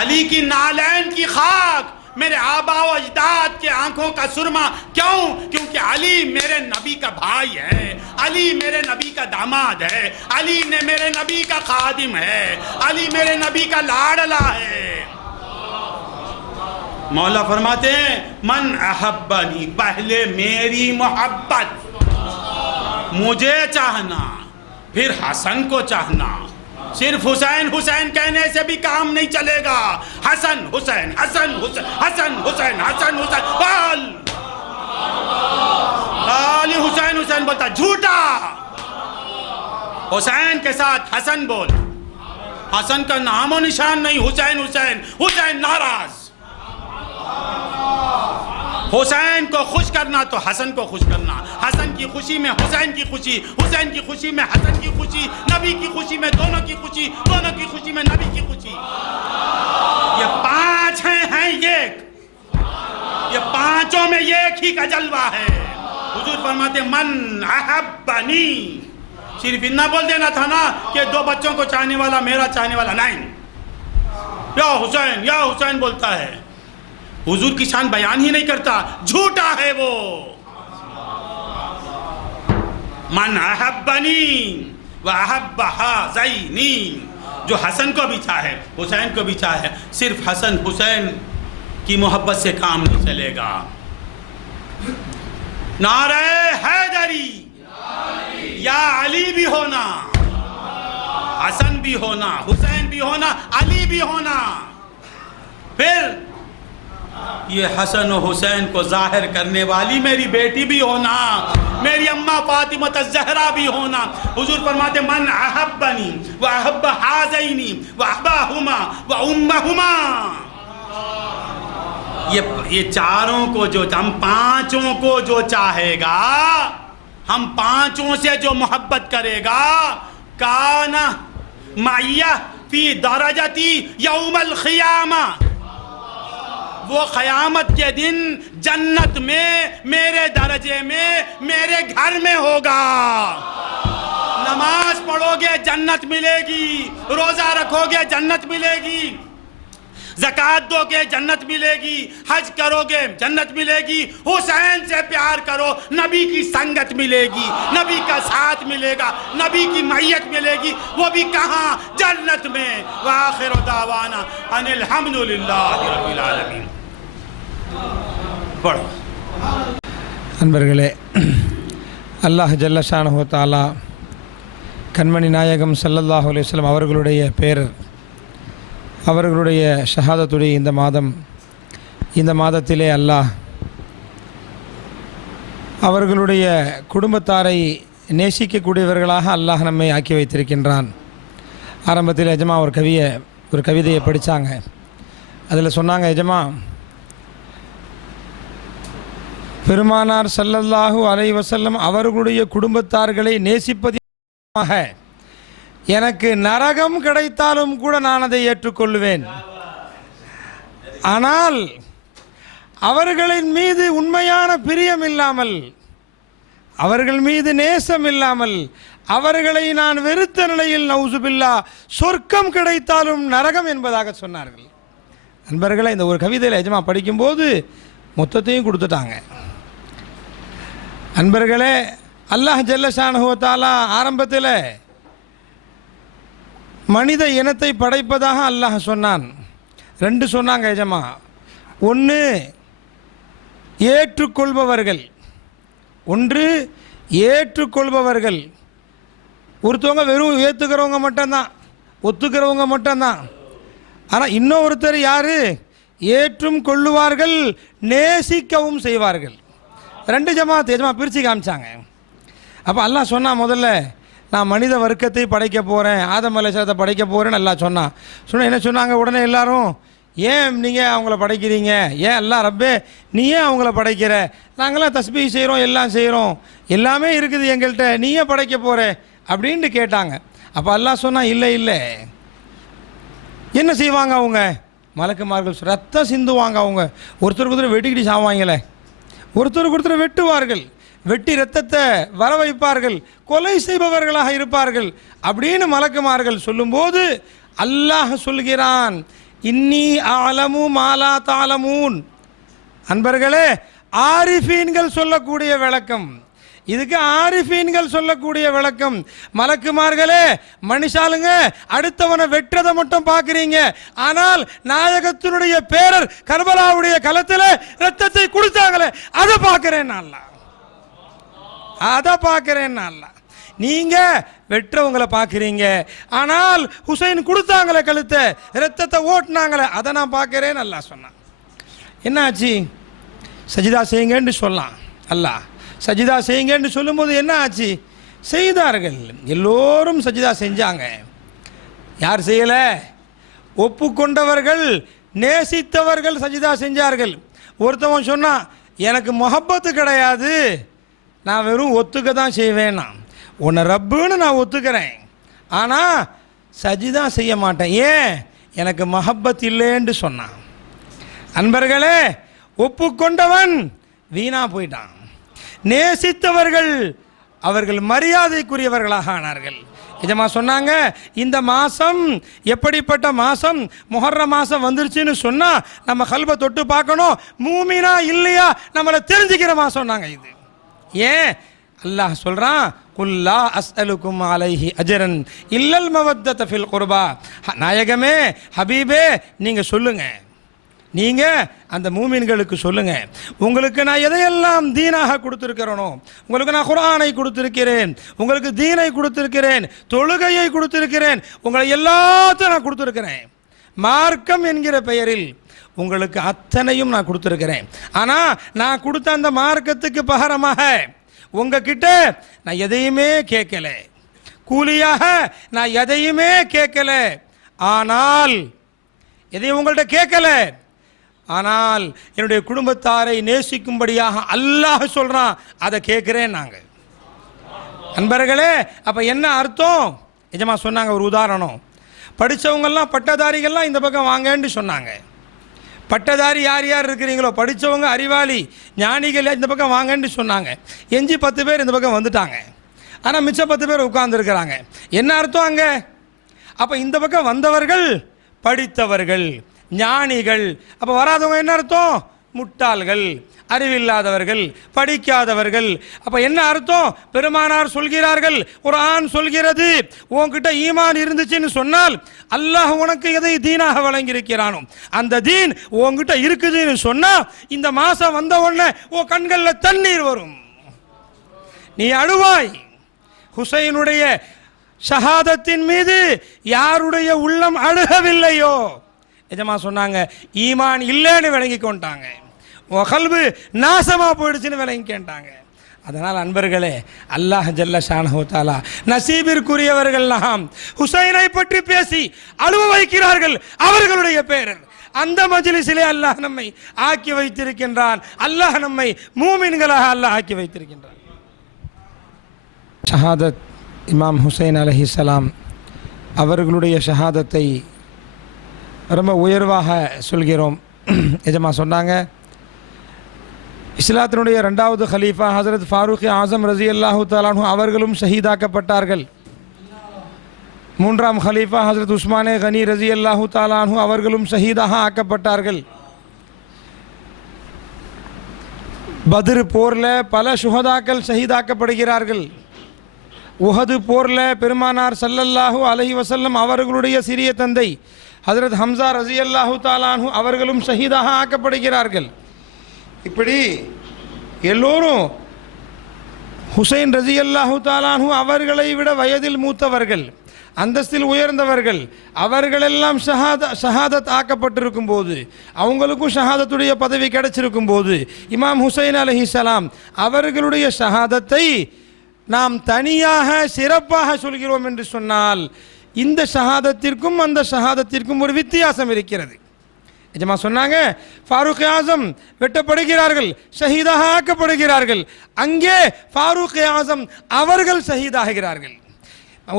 علی کی نالین کی خاک میرے آبا و اجداد کے آنکھوں کا سرما، کیوں؟ کیونکہ علی میرے نبی کا بھائی ہے، علی میرے نبی کا داماد ہے، علی نے میرے نبی کا خادم ہے، علی میرے نبی کا لاڈلا ہے۔ مولا فرماتے ہیں من احبنی، پہلے میری محبت، مجھے چاہنا، پھر حسن کو چاہنا، صرف حسین کہنے سے بھی کام نہیں چلے گا، حسن بول، خالی حسین بولتا، جھوٹا، حسین کے ساتھ حسن بول، حسن کا نام و نشان نہیں، حسین ناراض، حسین کو خوش کرنا تو حسن کو خوش کرنا، حسن کی خوشی میں حسین کی خوشی، حسین کی خوشی میں حسن کی خوشی، نبی کی خوشی میں دونوں کی خوشی، دونوں کی خوشی میں نبی کی خوشی، یہ پانچ ہیں ایک، یہ پانچوں میں ایک ہی کا جلوہ ہے۔ حضور فرماتے من احبنی، صرف اتنا بول دینا تھا نا کہ دو بچوں کو چاہنے والا میرا چاہنے والا نہیں، یا حسین بولتا ہے، حضور کی شان بیان ہی نہیں کرتا، جھوٹا ہے وہ۔ من احبنی واحب ہذینی، جو حسن کو بھی چاہے حسین کو بھی چاہے، صرف حسین کی محبت سے کام نہیں چلے گا۔ نعرہ حیدری، یا علی بھی ہونا، حسن بھی ہونا، حسین بھی ہونا، علی بھی ہونا، پھر یہ حسن و حسین کو ظاہر کرنے والی میری بیٹی بھی ہونا، میری اماں فاطمہ الزہرا بھی ہونا. حضور فرماتے من احبنی و احب حاذینی و اباہما و امہما. یہ چاروں کو جو ہم پانچوں کو جو چاہے گا, ہم پانچوں سے جو محبت کرے گا, کانا معیہ فی درجتی یوم القیامہ, وہ قیامت کے دن جنت میں میرے درجے میں میرے گھر میں ہوگا. نماز پڑھو گے جنت ملے گی, روزہ رکھو گے جنت ملے گی, زکوٰۃ دو گے جنت ملے گی, حج کرو گے جنت ملے گی, حسین سے پیار کرو نبی کی سنگت ملے گی, نبی کا ساتھ ملے گا, نبی کی معیت ملے گی, وہ بھی کہاں, جنت میں. وآخر دعوانا ان الحمدللہ رب العالمین. پڑھو. அன்பர்களே, அல்லாஹ் ஜல்ல ஷானஹு தஆலா கண்மணி நாயகம் ஸல்லல்லாஹு அலைஹி வஸல்லம் அவர்களுடைய பேரர், அவர்களுடைய ஷஹாதத்துடைய இந்த மாதத்திலே அல்லாஹ் அவர்களுடைய குடும்பத்தாரை நேசிக்கக்கூடியவர்களாக அல்லாஹ் நம்மை ஆக்கி வைத்திருக்கின்றான். ஆரம்பத்தில் எஜமா ஒரு கவிதையை படித்தாங்க. அதில் சொன்னாங்க, எஜமா பெருமானார் ஸல்லல்லாஹு அலைஹி வஸல்லம் அவர்களுடைய குடும்பத்தார்களை நேசிப்பதாக எனக்கு நரகம் கிடைத்தாலும் கூட நான் அதை ஏற்றுக்கொள்வேன். ஆனால் அவர்களின் மீது உண்மையான பிரியம் இல்லாமல், அவர்கள் மீது நேசம் இல்லாமல், அவர்களை நான் வெறுத்த நிலையில் நவுசுபில்லா சொர்க்கம் கிடைத்தாலும் நரகம் என்பதாக சொன்னார்கள். நண்பர்களே, இந்த ஒரு கவிதையில் எஜமா படிக்கும்போது மொத்தத்தையும் கொடுத்துட்டாங்க. அன்பர்களே, அல்லாஹ் ஜல்ல ஷானஹு வ தஆலா ஆரம்பத்தில் மனித இனத்தை படைப்பதாக அல்லாஹ் சொன்னான். ரெண்டு சொன்னாங்க எஜமா. ஒன்று ஏற்றுக்கொள்பவர்கள். ஒருத்தவங்க வெறும் ஏற்றுக்கிறவங்க மட்டும்தான், ஒத்துக்கிறவங்க மட்டும்தான். ஆனால் இன்னொருத்தர் யார்? ஏற்றும் கொள்ளுவார்கள், நேசிக்கவும் செய்வார்கள். ரெண்டு ஜமாத் எஜமா பிரித்து காமிச்சாங்க. அப்போ அல்லாஹ் சொன்னா, முதல்ல நான் மனித வர்க்கத்தை படைக்க போகிறேன், ஆதம் அலைஹிஸ்ஸலாத்தை படைக்க போகிறேன்னு எல்லாம் சொன்னான். என்ன சொன்னாங்க உடனே எல்லாரும், ஏன் நீங்கள் அவங்கள படைக்கிறீங்க, ஏன் அல்லாஹ் ரப்பே நீ ஏன் அவங்கள படைக்கிற, நாங்களாம் தஸ்பீஹ் செய்கிறோம், எல்லாம் செய்கிறோம், எல்லாமே இருக்குது எங்கள்கிட்ட, நீயே படைக்க போகிற அப்படின்ட்டு கேட்டாங்க. அப்போ அல்லாஹ் சொன்னா, இல்லை என்ன செய்வாங்க அவங்க? மலக்குமார்கள் ரத்தம் சிந்துவாங்க. அவங்க ஒருத்தருக்கு ஒருத்தர் வெட்டிக்கிட்டு சாவாங்களே, ஒருத்தருக்கு ஒருத்தர் வெட்டுவார்கள், வெட்டி ரத்தத்தை வர வைப்பார்கள், கொலை செய்பவர்களாக இருப்பார்கள் அப்படின்னு மலக்குமார்கள் சொல்லும்போது அல்லாஹ் சொல்கிறான், இன்னி அலமு மாலா தாலமூன். அன்பர்களே, ஆரிஃபீன்கள் சொல்லக்கூடிய விளக்கம் இதுக்கு, ஆரிஃபீன்கள் சொல்லக்கூடிய விளக்கம். மலக்குமார்களே, மனுஷாலுங்க அடுத்தவனை வெற்றதை மட்டும் பார்க்குறீங்க, ஆனால் நாயகத்தினுடைய பேரர் கர்பலாவுடைய களத்தில் ரத்தத்தை கொடுத்தாங்களே அதை பார்க்குறேன் அல்லாஹ், அதை பார்க்குறேன் அல்லாஹ். நீங்கள் வெற்றவங்களை பார்க்குறீங்க, ஆனால் ஹுசைன் கொடுத்தாங்களே கழுத்தை, ரத்தத்தை ஓட்டினாங்களே அதை நான் பார்க்குறேன்னு அல்லாஹ் சொன்னான். என்னாச்சு? சஜிதா செய்யுங்கன்னு சொல்லலாம். அல்லாஹ் சஜிதா செய்யுங்கன்னு சொல்லும்போது என்ன ஆச்சு? செய்தார்கள், எல்லோரும் சஜிதா செஞ்சாங்க. யார் செய்யலை? ஒப்புக்கொண்டவர்கள், நேசித்தவர்கள் சஜிதா செஞ்சார்கள். ஒருத்தவன் சொன்னான், எனக்கு முஹப்பத்து கிடையாது, நான் வெறும் ஒத்துக்க தான் செய்வேன், உன்னை ரப்புன்னு நான் ஒத்துக்கிறேன், ஆனால் சஜிதா செய்ய மாட்டேன், ஏன்? எனக்கு மஹப்பத் இல்லைன்னு சொன்னான். அன்பர்களே, ஒப்புக்கொண்டவன் வீணா போயிட்டான். நேசித்தவர்கள் அவர்கள் மரியாதைக்குரியவர்களாக ஆனார்கள். இதமா சொன்னாங்க, இந்த மாதம் எப்படிப்பட்ட மாதம்? முஹர்ரம் மாதம் வந்துருச்சுன்னு சொன்னால் நம்ம கல்பை தொட்டு பார்க்கணும், மூமினா இல்லையா நம்மளை தெரிஞ்சுக்கிற மாதம் சொன்னாங்க இது. ஏன்? அல்லாஹ் சொல்கிறான், குல்லா அஸ்அலுக்கும் அலைஹி அஜரன் இல்லல் மவத்தத ஃபில் குர்பா. நாயகமே, ஹபீபே, நீங்கள் சொல்லுங்கள், நீங்கள் அந்த மூமின்களுக்கு சொல்லுங்கள், உங்களுக்கு நான் எதையெல்லாம் தீனாக கொடுத்துருக்கிறேனோ, உங்களுக்கு நான் குர்ஆனை கொடுத்துருக்கிறேன், உங்களுக்கு தீனை கொடுத்துருக்கிறேன், தொழுகையை கொடுத்துருக்கிறேன், உங்களை எல்லாத்தையும் நான் கொடுத்துருக்கிறேன், மார்க்கம் என்கிற பெயரில் உங்களுக்கு அத்தனையும் நான் கொடுத்துருக்கிறேன். ஆனால் நான் கொடுத்த அந்த மார்க்கத்துக்கு பகரமாக உங்ககிட்ட நான் எதையுமே கேட்கல, கூலியாக நான் எதையுமே கேட்கல, ஆனால் எதையும் உங்கள்கிட்ட கேட்கல, ஆனால் என்னுடைய குடும்பத்தாரை நேசிக்கும்படியாக அல்லாஹ் சொல்கிறான், அதை கேட்குறேன் நாங்கள். நண்பர்களே, அப்போ என்ன அர்த்தம்? நிஜமா சொன்னாங்க. ஒரு உதாரணம், படித்தவங்கெல்லாம் பட்டதாரிகள்லாம் இந்த பக்கம் வாங்கன்னு சொன்னாங்க. பட்டதாரி யார் யார் இருக்கிறீங்களோ, படித்தவங்க அறிவாளி ஞானிகள் இந்த பக்கம் வாங்கன்னு சொன்னாங்க. எஞ்சி 10 பேர் இந்த பக்கம் வந்துட்டாங்க. ஆனால் மிச்சம் 10 பேர் உட்கார்ந்துருக்கிறாங்க. என்ன அர்த்தம் அங்கே? அப்போ இந்த பக்கம் வந்தவர்கள் படித்தவர்கள் ஞானிகள், அப்போ வராதவங்க என்ன அர்த்தம்? முட்டாள்கள், அறிவில்லாதவர்கள், படிக்காதவர்கள். அப்போ என்ன அர்த்தம்? பெருமானார் சொல்கிறார்கள், குர்ஆன் சொல்கிறது, உன்கிட்ட ஈமான் இருந்துச்சுன்னு சொன்னால் அல்லாஹ் உனக்கு எதை தீனாக வழங்கியிருக்கிறானோ அந்த தீன் உன்கிட்ட இருக்குதுன்னு சொன்னால் இந்த மாதம் வந்த உடனே உன் கண்களில் தண்ணீர் வரும், நீ அழுவாய். ஹுசைனுடைய ஷஹாதத்தின் மீது யாருடைய உள்ளம் அழுகவில்லையோ, நிஜமா சொன்னாங்க, ஈமான் இல்லைன்னு விளங்கி கொண்டாங்க, உன் கல்பு நாசமாக போயிடுச்சுன்னு விளங்கி கேட்டாங்க. அதனால் அன்பர்களே, அல்லாஹ் ஜல்ல ஷானஹு தஆலா நசீபிற்குரியவர்கள் நாம் ஹுசைனை பற்றி பேசி அழுவ வைக்கிறார்கள். அவர்களுடைய பேரர் அந்த மஜ்லிஸிலே அல்லாஹ் நம்மை ஆக்கி வைத்திருக்கின்றான். அல்லாஹ் நம்மை மூமின்களாக அல்லாஹ் ஆக்கி வைத்திருக்கின்றான். ஷஹாதத் இமாம் ஹுசைன் அலைஹிஸ்ஸலாம் அவர்களுடைய ஷஹாதத்தை ரொம்ப உயர்வாக சொல்கிறோம். நிஜமா சொன்னாங்க, இஸ்லாத்தினுடைய 2வது ஹலீஃபா ஹஜரத் ஃபாரூக் ஆசம் ரஸியல்லாஹு தஆலா அன்ஹு அவர்களும் ஷஹீதாக்கப்பட்டார்கள். 3ஆம் ஹலீஃபா ஹஜரத் உஸ்மானே கனி ரஸியல்லாஹு தஆலா அன்ஹு அவர்களும் ஷஹீதாக ஆக்கப்பட்டார்கள். பத்ர் போரில் பல சுஹதாக்கள் ஷஹீதாக்கப்படுகிறார்கள். உஹது போரில் பெருமானார் ஸல்லல்லாஹு அலைஹி வஸல்லம் அவர்களுடைய சிறிய தந்தை ஹஜரத் ஹம்சா ரஸியல்லாஹு தஆலா அன்ஹு அவர்களும் ஷஹீதாக ஆக்கப்படுகிறார்கள். இப்படி எல்லோரும் ஹுசைன் ரஸியல்லாஹு தஆலா அன்ஹு அவர்களை விட வயதில் மூத்தவர்கள், அந்தஸ்தில் உயர்ந்தவர்கள், அவர்களெல்லாம் ஷஹாதத் ஆக்கப்பட்டிருக்கும் போது, அவங்களுக்கும் ஷஹாதத்துடைய பதவி கிடைச்சிருக்கும் போது, இமாம் ஹுசைன் அலைஹிஸ்ஸலாம் அவர்களுடைய ஷஹாதத்தை நாம் தனியாக சிறப்பாக சொல்கிறோம் என்று சொன்னால் இந்த ஷஹாதத்திற்கும் அந்த ஷஹாதத்திற்கும் ஒரு வித்தியாசம் இருக்கிறது. நிஜமா சொன்னாங்க, ஃபாரூக் ஆசம் வெட்டப்படுகிறார்கள், ஷஹீதாக ஆக்கப்படுகிறார்கள். அங்கே ஃபாரூக் ஆசம் அவர்கள் ஷஹீதாகிறார்கள்.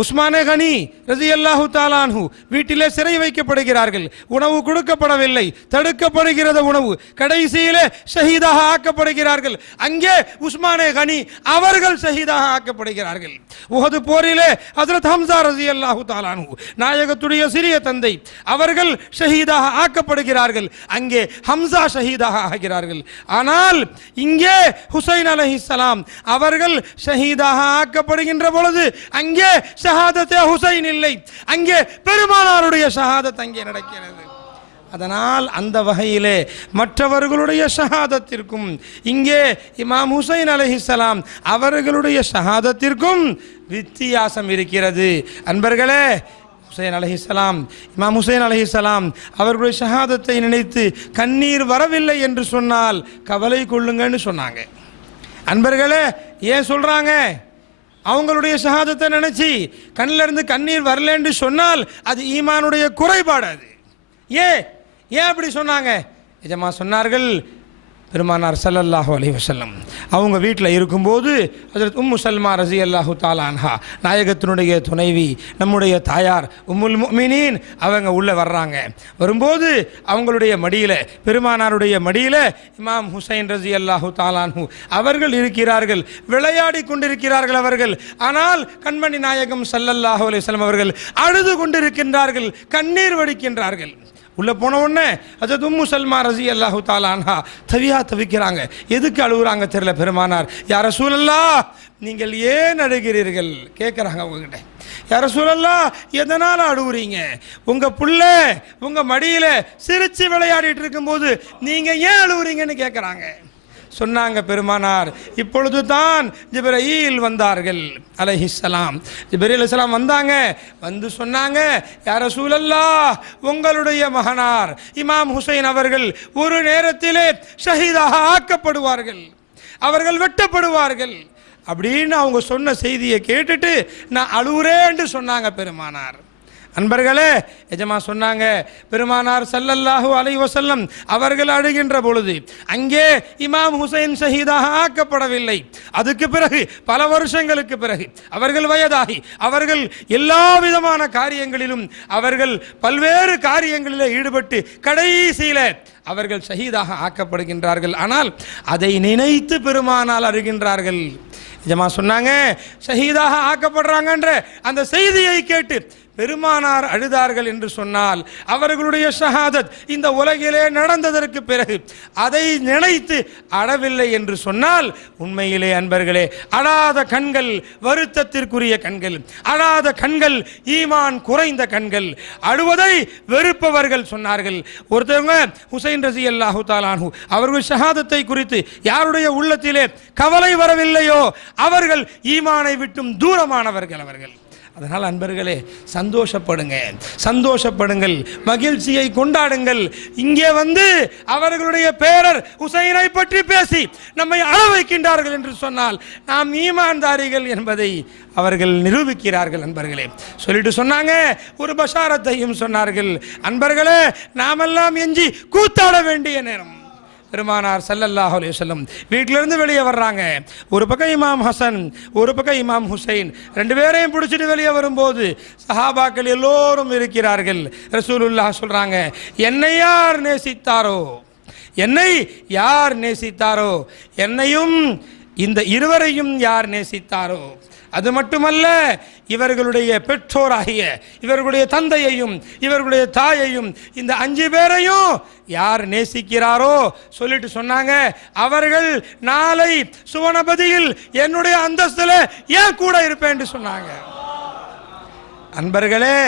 உஸ்மானே கனி ரஸியல்லாஹு தஆலா அன்ஹு வீட்டிலே சிறை வைக்கப்படுகிறார்கள். உணவு கொடுக்கப்படவில்லை, தடுக்கப்படுகிறது உணவு. கடைசியிலே ஷஹீதாக ஆக்கப்படுகிறார்கள். அங்கே உஸ்மானே கனி அவர்கள் ஷஹீதாக ஆக்கப்படுகிறார்கள். உஹது போரிலே ஹஜ்ரத் ஹம்சா ரஸியல்லாஹு தஆலா அன்ஹு நாயகத்துடைய சிறிய தந்தை அவர்கள் ஷஹீதாக ஆக்கப்படுகிறார்கள். அங்கே ஹம்சா ஷஹீதாக ஆகிறார்கள். ஆனால் இங்கே ஹுசைன் அலைஹிஸ்ஸலாம் அவர்கள் ஷஹீதாக ஆக்கப்படுகின்ற பொழுது அங்கே ஷஹாதத்தே ஹுசைன் இல்லை, அங்கே பெருமானாருடைய ஷஹாதத் அங்கே நடக்கிறது. அதனால் அந்த வகையிலே மற்றவர்களுடைய ஷஹாதத்திற்கும் இங்கே இமாம் ஹுசைன் அலைஹிஸ்ஸலாம் அவர்களுடைய ஷஹாதத்திற்கும் வித்தியாசம் இருக்கிறது. அன்பர்களே, ஹுசைன் அலைஹிஸ்ஸலாம் இமாம் ஹுசைன் அலைஹிஸ்ஸலாம் அவர்களுடைய ஷஹாதத்தை நினைத்து கண்ணீர் வரவில்லை என்று சொன்னால் கவலை கொள்ளுங்கன்னு சொன்னாங்க. அன்பர்களே, ஏன் சொல்றாங்க? அவங்களுடைய ஷஹாதத்தை நினைச்சு கண்ணில் இருந்து கண்ணீர் வரலன்னு சொன்னால் அது ஈமானுடைய குறைபாடு. அது ஏன் அப்படி சொன்னாங்க? நிஜமா சொன்னார்கள், பெருமானார் ஸல்லல்லாஹு அலைஹி வஸல்லம் அவங்க வீட்டில் இருக்கும்போது ஹஜ்ரத் உம்மு சல்மா ரஸியல்லாஹு தஆலா அன்ஹா நாயகத்தினுடைய துணைவி, நம்முடைய தாயார் உம்முல் முஃமினீன் அவங்க உள்ளே வர்றாங்க. வரும்போது அவங்களுடைய மடியில், பெருமானாருடைய மடியில் இமாம் ஹுசைன் ரஸியல்லாஹு தஆலா அன்ஹு அவர்கள் இருக்கிறார்கள், விளையாடி கொண்டிருக்கிறார்கள் அவர்கள். ஆனால் கண்மணி நாயகம் ஸல்லல்லாஹு அலைஹி வஸல்லம் அவர்கள் அழுது கொண்டிருக்கின்றார்கள், கண்ணீர் வடிக்கின்றார்கள். உள்ளே போன உடனே ஹஜ்ரத் உம்மு சல்மா ரஸியல்லாஹு தஆலா அன்ஹா தவிக்கிறாங்க. எதுக்கு அழுகுறாங்க தெரியல. பெருமானார், யா ரசூலல்லாஹ், நீங்கள் ஏன் அழுகிறீர்கள் கேட்குறாங்க அவங்ககிட்ட. யா ரசூலல்லாஹ், எதனால் அழுகுறீங்க? உங்கள் புள்ள உங்கள் மடியில் சிரித்து விளையாடிட்டு இருக்கும்போது நீங்கள் ஏன் அழுகுறீங்கன்னு கேட்குறாங்க. சொன்னாங்க பெருமானார், இப்பொழுது தான் ஜிப்ரீல் வந்தார்கள் அலைஹிஸ்ஸலாம். ஜிப்ரீல் அலைஹிஸ்ஸலாம் வந்தாங்க, வந்து சொன்னாங்க, யா ரசூலல்லாஹ், உங்களுடைய மகனார் இமாம் ஹுசைன் அவர்கள் ஒரு நேரத்திலே ஷஹீதாக ஆக்கப்படுவார்கள், அவர்கள் வெட்டப்படுவார்கள். அப்படின்னு அவங்க சொன்ன செய்தியை கேட்டுட்டு நான் அழுவுறேன்னு சொன்னாங்க பெருமானார். அன்பர்களே, எஜமா சொன்னாங்க, பெருமானார் ஸல்லல்லாஹு அலைஹி வஸல்லம் அவர்கள் அழுகின்ற பொழுது அங்கே இமாம் ஹுசைன் ஷஹீதாக ஆக்கப்படவில்லை. அதுக்கு பிறகு பல வருஷங்களுக்கு பிறகு அவர்கள் வயதாகி அவர்கள் எல்லா விதமான காரியங்களிலும் அவர்கள் பல்வேறு காரியங்களில் ஈடுபட்டு கடைசியில் அவர்கள் ஷஹீதாக ஆக்கப்படுகின்றார்கள். ஆனால் அதை நினைத்து பெருமானார் அழுகின்றார்கள். எஜமா சொன்னாங்க, ஷஹீதாக ஆக்கப்படுறாங்கன்ற அந்த செய்தியை கேட்டு பெருமானார் அழுதார்கள் என்று சொன்னால் அவர்களுடைய ஷஹாதத் இந்த உலகிலே நடந்ததற்கு பிறகு அதை நினைத்து அழவில்லை என்று சொன்னால் உண்மையிலே அன்பர்களே, அழாத கண்கள் வருத்தத்திற்குரிய கண்கள், அழாத கண்கள் ஈமான் குறைந்த கண்கள். அழுவதை வெறுப்பவர்கள் சொன்னார்கள். ஒருத்தவங்க ஹுசைன் ரஸியல்லாஹு தஆலா அன்ஹு அவர்கள் ஷஹாதத்தை குறித்து யாருடைய உள்ளத்திலே கவலை வரவில்லையோ அவர்கள் ஈமானை விட்டும் தூரமானவர்கள் அவர்கள். அதனால் அன்பர்களே, சந்தோஷப்படுங்கள், மகிழ்ச்சியை கொண்டாடுங்கள். இங்கே வந்து அவர்களுடைய பேரர் ஹுசைனை பற்றி பேசி நம்மை அழ வைக்கின்றார்கள் என்று சொன்னால் நாம் ஈமான்தாரிகள் என்பதை அவர்கள் நிரூபிக்கிறார்கள். அன்பர்களே, சொல்லிட்டு சொன்னாங்க, ஒரு பஷாரத்தையும் சொன்னார்கள். அன்பர்களே, நாமெல்லாம் எஞ்சி கூத்தாட வேண்டிய நேரம். பெருமானார் ஸல்லல்லாஹு அலைஹி வஸல்லம் வீட்டிலிருந்து வெளியே வர்றாங்க. ஒரு பக்கம் இமாம் ஹசன், ஒரு பக்கம் இமாம் ஹுசைன், ரெண்டு பேரையும் பிடிச்சிட்டு வெளியே வரும்போது சஹாபாக்கள் எல்லோரும் இருக்கிறார்கள். ரசூலுல்லாஹ் சொல்றாங்க, என்னை யார் நேசித்தாரோ என்னையும் இந்த இருவரையும் யார் நேசித்தாரோ, அது மட்டுமல்ல இவர்களுடைய பெற்றோராகிய இவர்களுடைய தந்தையையும் இவர்களுடைய தாயையும் இந்த 5 பேரையும் யார் நேசிக்கிறாரோ சொல்லிட்டு சொன்னாங்க, அவர்கள் நாளை சுவனபதியில் என்னுடைய அந்தஸ்தில் ஏன் கூட இருப்பேன் சொன்னாங்க. அன்பர்களே,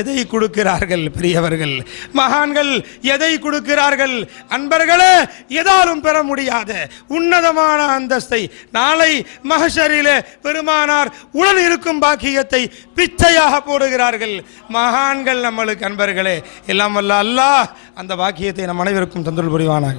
எதை கொடுக்கிறார்கள் பெரியவர்கள் மகான்கள், எதை கொடுக்கிறார்கள் அன்பர்களே? எதாலும் பெற முடியாத உன்னதமான அந்தஸ்தை நாளை மஹ்ஷரிலே பெருமானார் உடன் இருக்கும் பாக்கியத்தை பிச்சையாக போடுகிறார்கள் மகான்கள் நம்மளுக்கு. அன்பர்களே, எல்லாம் வல்ல அல்லாஹ் அந்த பாக்கியத்தை நம் அனைவருக்கும் தந்தருள் புரிவானாக.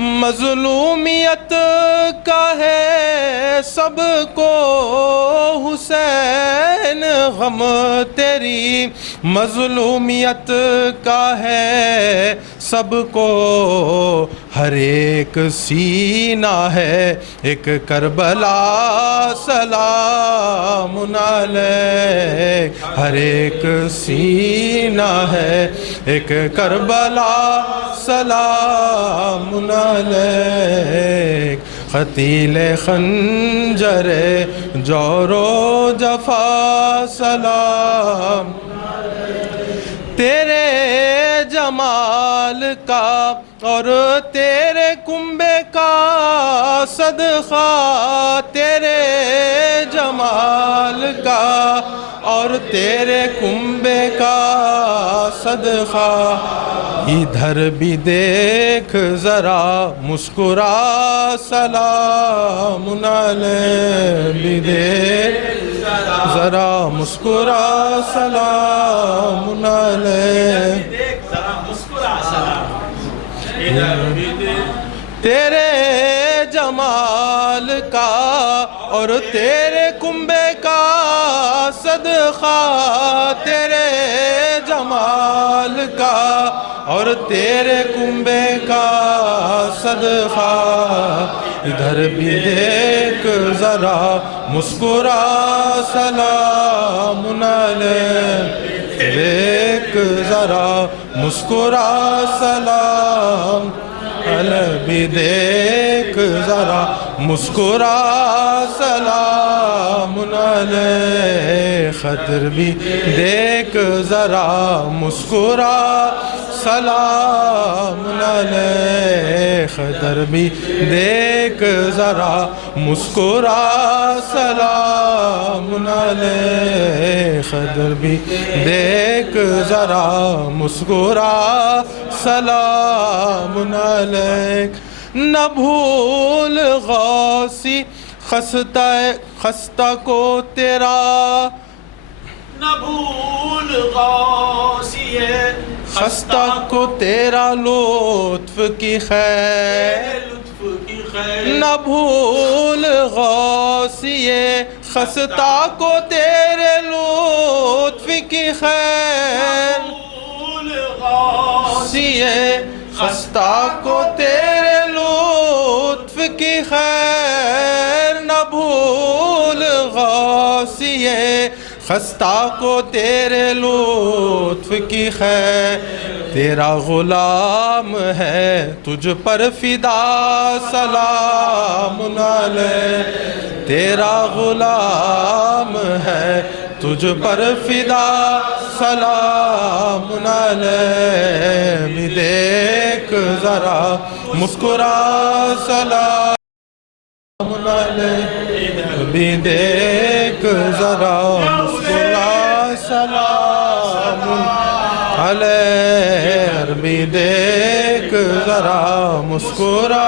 مظلومیت کا ہے سب کو حسین غم تیری مظلومیت کا ہے سب کو ہر ایک سینہ ہے ایک کربلا سلام علیک ہر ایک سینہ ہے ایک کربلا سلام علیک قتیل خنجر جور و جفا سلام تیرے جمال کا اور تیرے کنبے کا صدقہ تیرے جمال کا اور تیرے کنبے کا صدقہ ادھر بھی دیکھ ذرا مسکرا سلام علیہ بھی دیکھ ذرا مسکرا سلام علیہ تیرے جمال کا اور تیرے کنبے کا صدقہ تیرے جمال کا اور تیرے کنبے کا صدقہ ادھر بھی دیکھ ذرا مسکرا سلام علیہ دیکھ ذرا مسکرا سلام علیہ بھی دیکھ ذرا مسکرا سلام علیہ خطر بھی دیکھ ذرا مسکرا سلام علیہ خطر بھی دیکھ ذرا مسکرا سلام علیہ خطر بھی دیکھ ذرا مسکرا سلام علیک نہ بھول غوثی خستہ کو تیرا نہ بھول غوثی خستہ کو تیرا لطف کی خیر نہ بھول غوثی خستہ کو تیرے لطف کی خیر غوثی خستہ کو تیرے لطف کی خیر نہ بھول غوثی خستہ کو تیرے لطف کی خیر تیرا غلام ہے تجھ پر فدا سلام علیہ تیرا غلام ہے تجھ پر فدا سلام علیہ بھی دیکھ ذرا مسکرا سلام علیہ بھی دیکھ ذرا مسکرا سلام علیہ بھی دیکھ ذرا مسکرا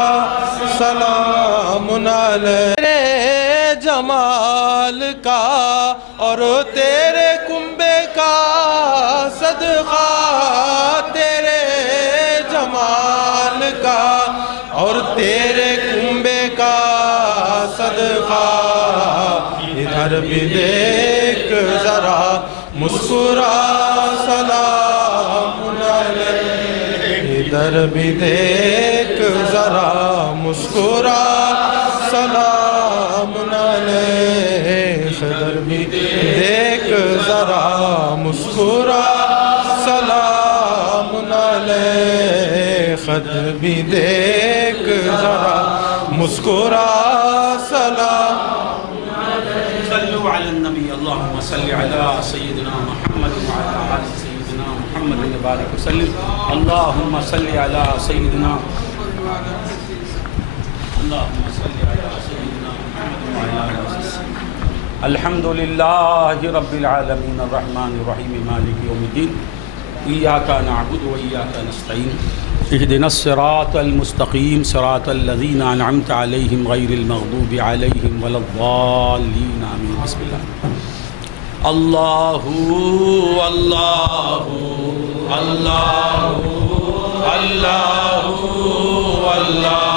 سلام علیہ تیرے جمال کا اور تیرے کنبے کا صدقہ تیرے جمال کا اور تیرے کنبے کا صدقہ ادھر بھی دیکھ ذرا مسکرا سلام علیہ ادھر بھی دیکھ ذرا مسکرا سلام علیہ ادھر بھی دیکھ ذرا مسکرا سلام علیہ ادھر بھی دیکھ ذرا مسکرا سلام صلوا علی النبی اللہم صلی علی سیدنا محمد وعلی آل سیدنا محمد وبارک وسلم اللہم صلی علی سیدنا اللہم صلی علی سیدنا محمد وعلی آل سیدنا الحمد للہ رب العالمین الرحمن الرحیم مالک یوم الدین ایاک نعبد و ایاک نستعین اهدنا الصراط المستقیم صراط الذین انعمت علیہم غیر المغضوب علیہم ولا الضالین آمین بسم اللہ اللہ اللہ اللہ اللہ اللہ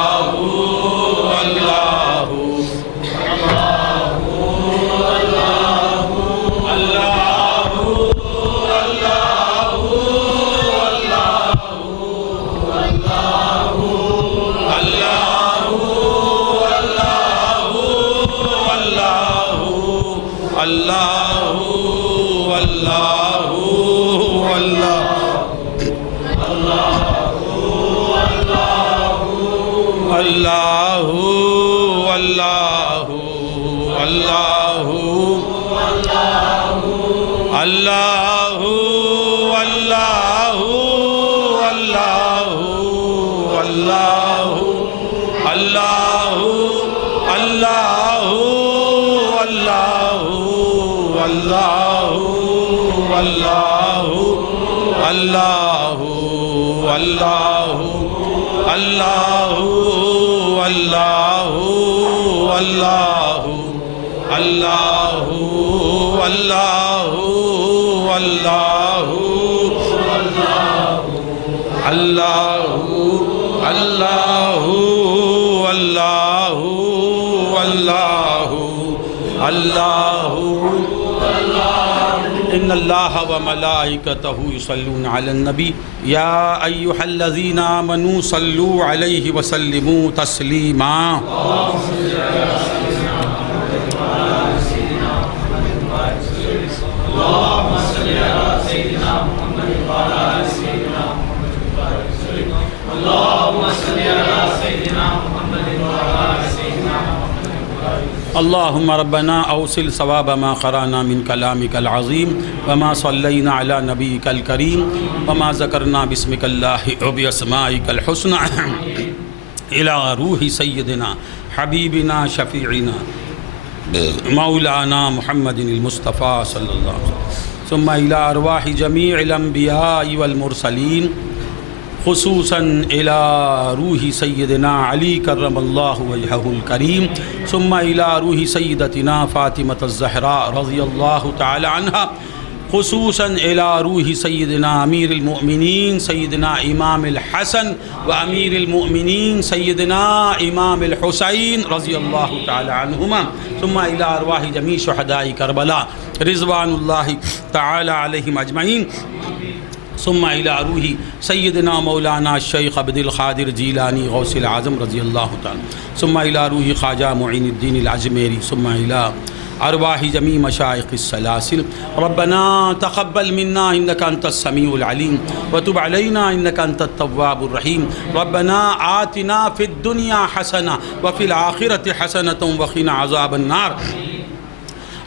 اللہ اللہ اللہ اللہ اللہ اللہ اللہ اللہ اللہ اللہ اللہ اللہ اللہ اللہ اللہ اللہ اللہ ان اللہ وملائکتہ یصلون علی النبی یا ایہا الذین آمنوا صلوا علیہ وسلموا تسلیما اللہم ربنا اوصل ثواب ما قرانا من کلامک العظیم وما صلینا علی نبیک الکریم وما ذکرنا باسمک اللہ وباسمائک الحسنى الی روح سیدنا حبیبنا شفیعنا مولانا محمد المصطفیٰ صلی اللہ علیہ وسلم ثم الی ارواح جمیع الانبیاء والمرسلین خصوصاً إلى روح سيدنا علي كرم الله وجهه الكريم ثم إلى روح سيدتنا فاطمة الزهراء رضي الله تعالى عنها خصوصاً إلى روح سيدنا أمير المؤمنين سيدنا إمام الحسن وأمير المؤمنين سيدنا إمام الحسين رضي الله تعالى عنهما ثم إلى أرواح جميع شهداء كربلاء رضوان الله تعالى عليهم أجمعين ثم إلى روح سيدنا مولانا الشيخ عبد القادر جيلاني غوث العظم رضي الله تعالى ثم إلى روح خواجہ معین الدین العجمیری ثم إلى أرواح جميع مشائخ السلاسل ربنا تقبل منا إنك أنت السميع العليم وتب علينا إنك أنت التواب الرحيم ربنا آتنا في الدنيا حسنة وفي الآخرة حسنة وقنا عذاب النار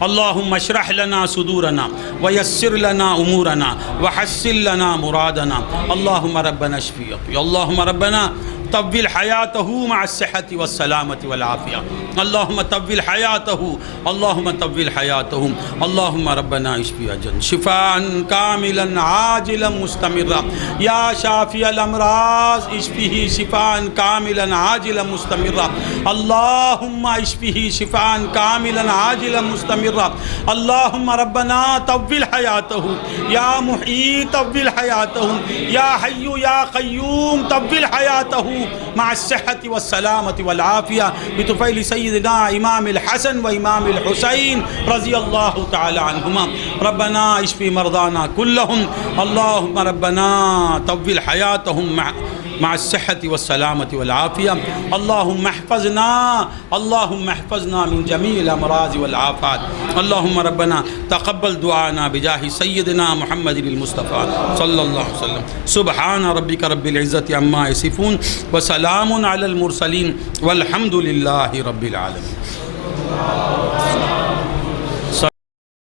اللهم اشرح لنا صدورنا ويسر لنا امورنا وحسن لنا مرادنا اللهم ربنا اشفي اللهم ربنا طول حياته مع الصحة والسلامة والعافية اللهم طول حياته اللهم طول حياته اللهم ربنا اشفي أجل شفاء كاملا عاجلا مستمرا يا شافي الأمراض اشفه شفاء كاملا عاجلا مستمرا اللهم اشفه شفاء كاملا عاجلا مستمرا اللهم ربنا طول حياته يا محيي طول حياته يا حي يا قيوم طول حياته مع الصحة والسلامة والعافية بطفيل سيدنا إمام الحسن وإمام الحسين رضي الله تعالى عنهما ربنا اشفي مرضانا كلهم اللهم ربنا طول حياتهم مع الصحة والسلامة والعافية اللهم احفظنا من جميع الأمراض والآفات اللهم ربنا تقبل دعانا بجاه سيدنا محمد المصطفى صلى الله عليه وسلم سبحان ربك رب العزة عما يصفون وسلام على المرسلين والحمد لله رب العالمين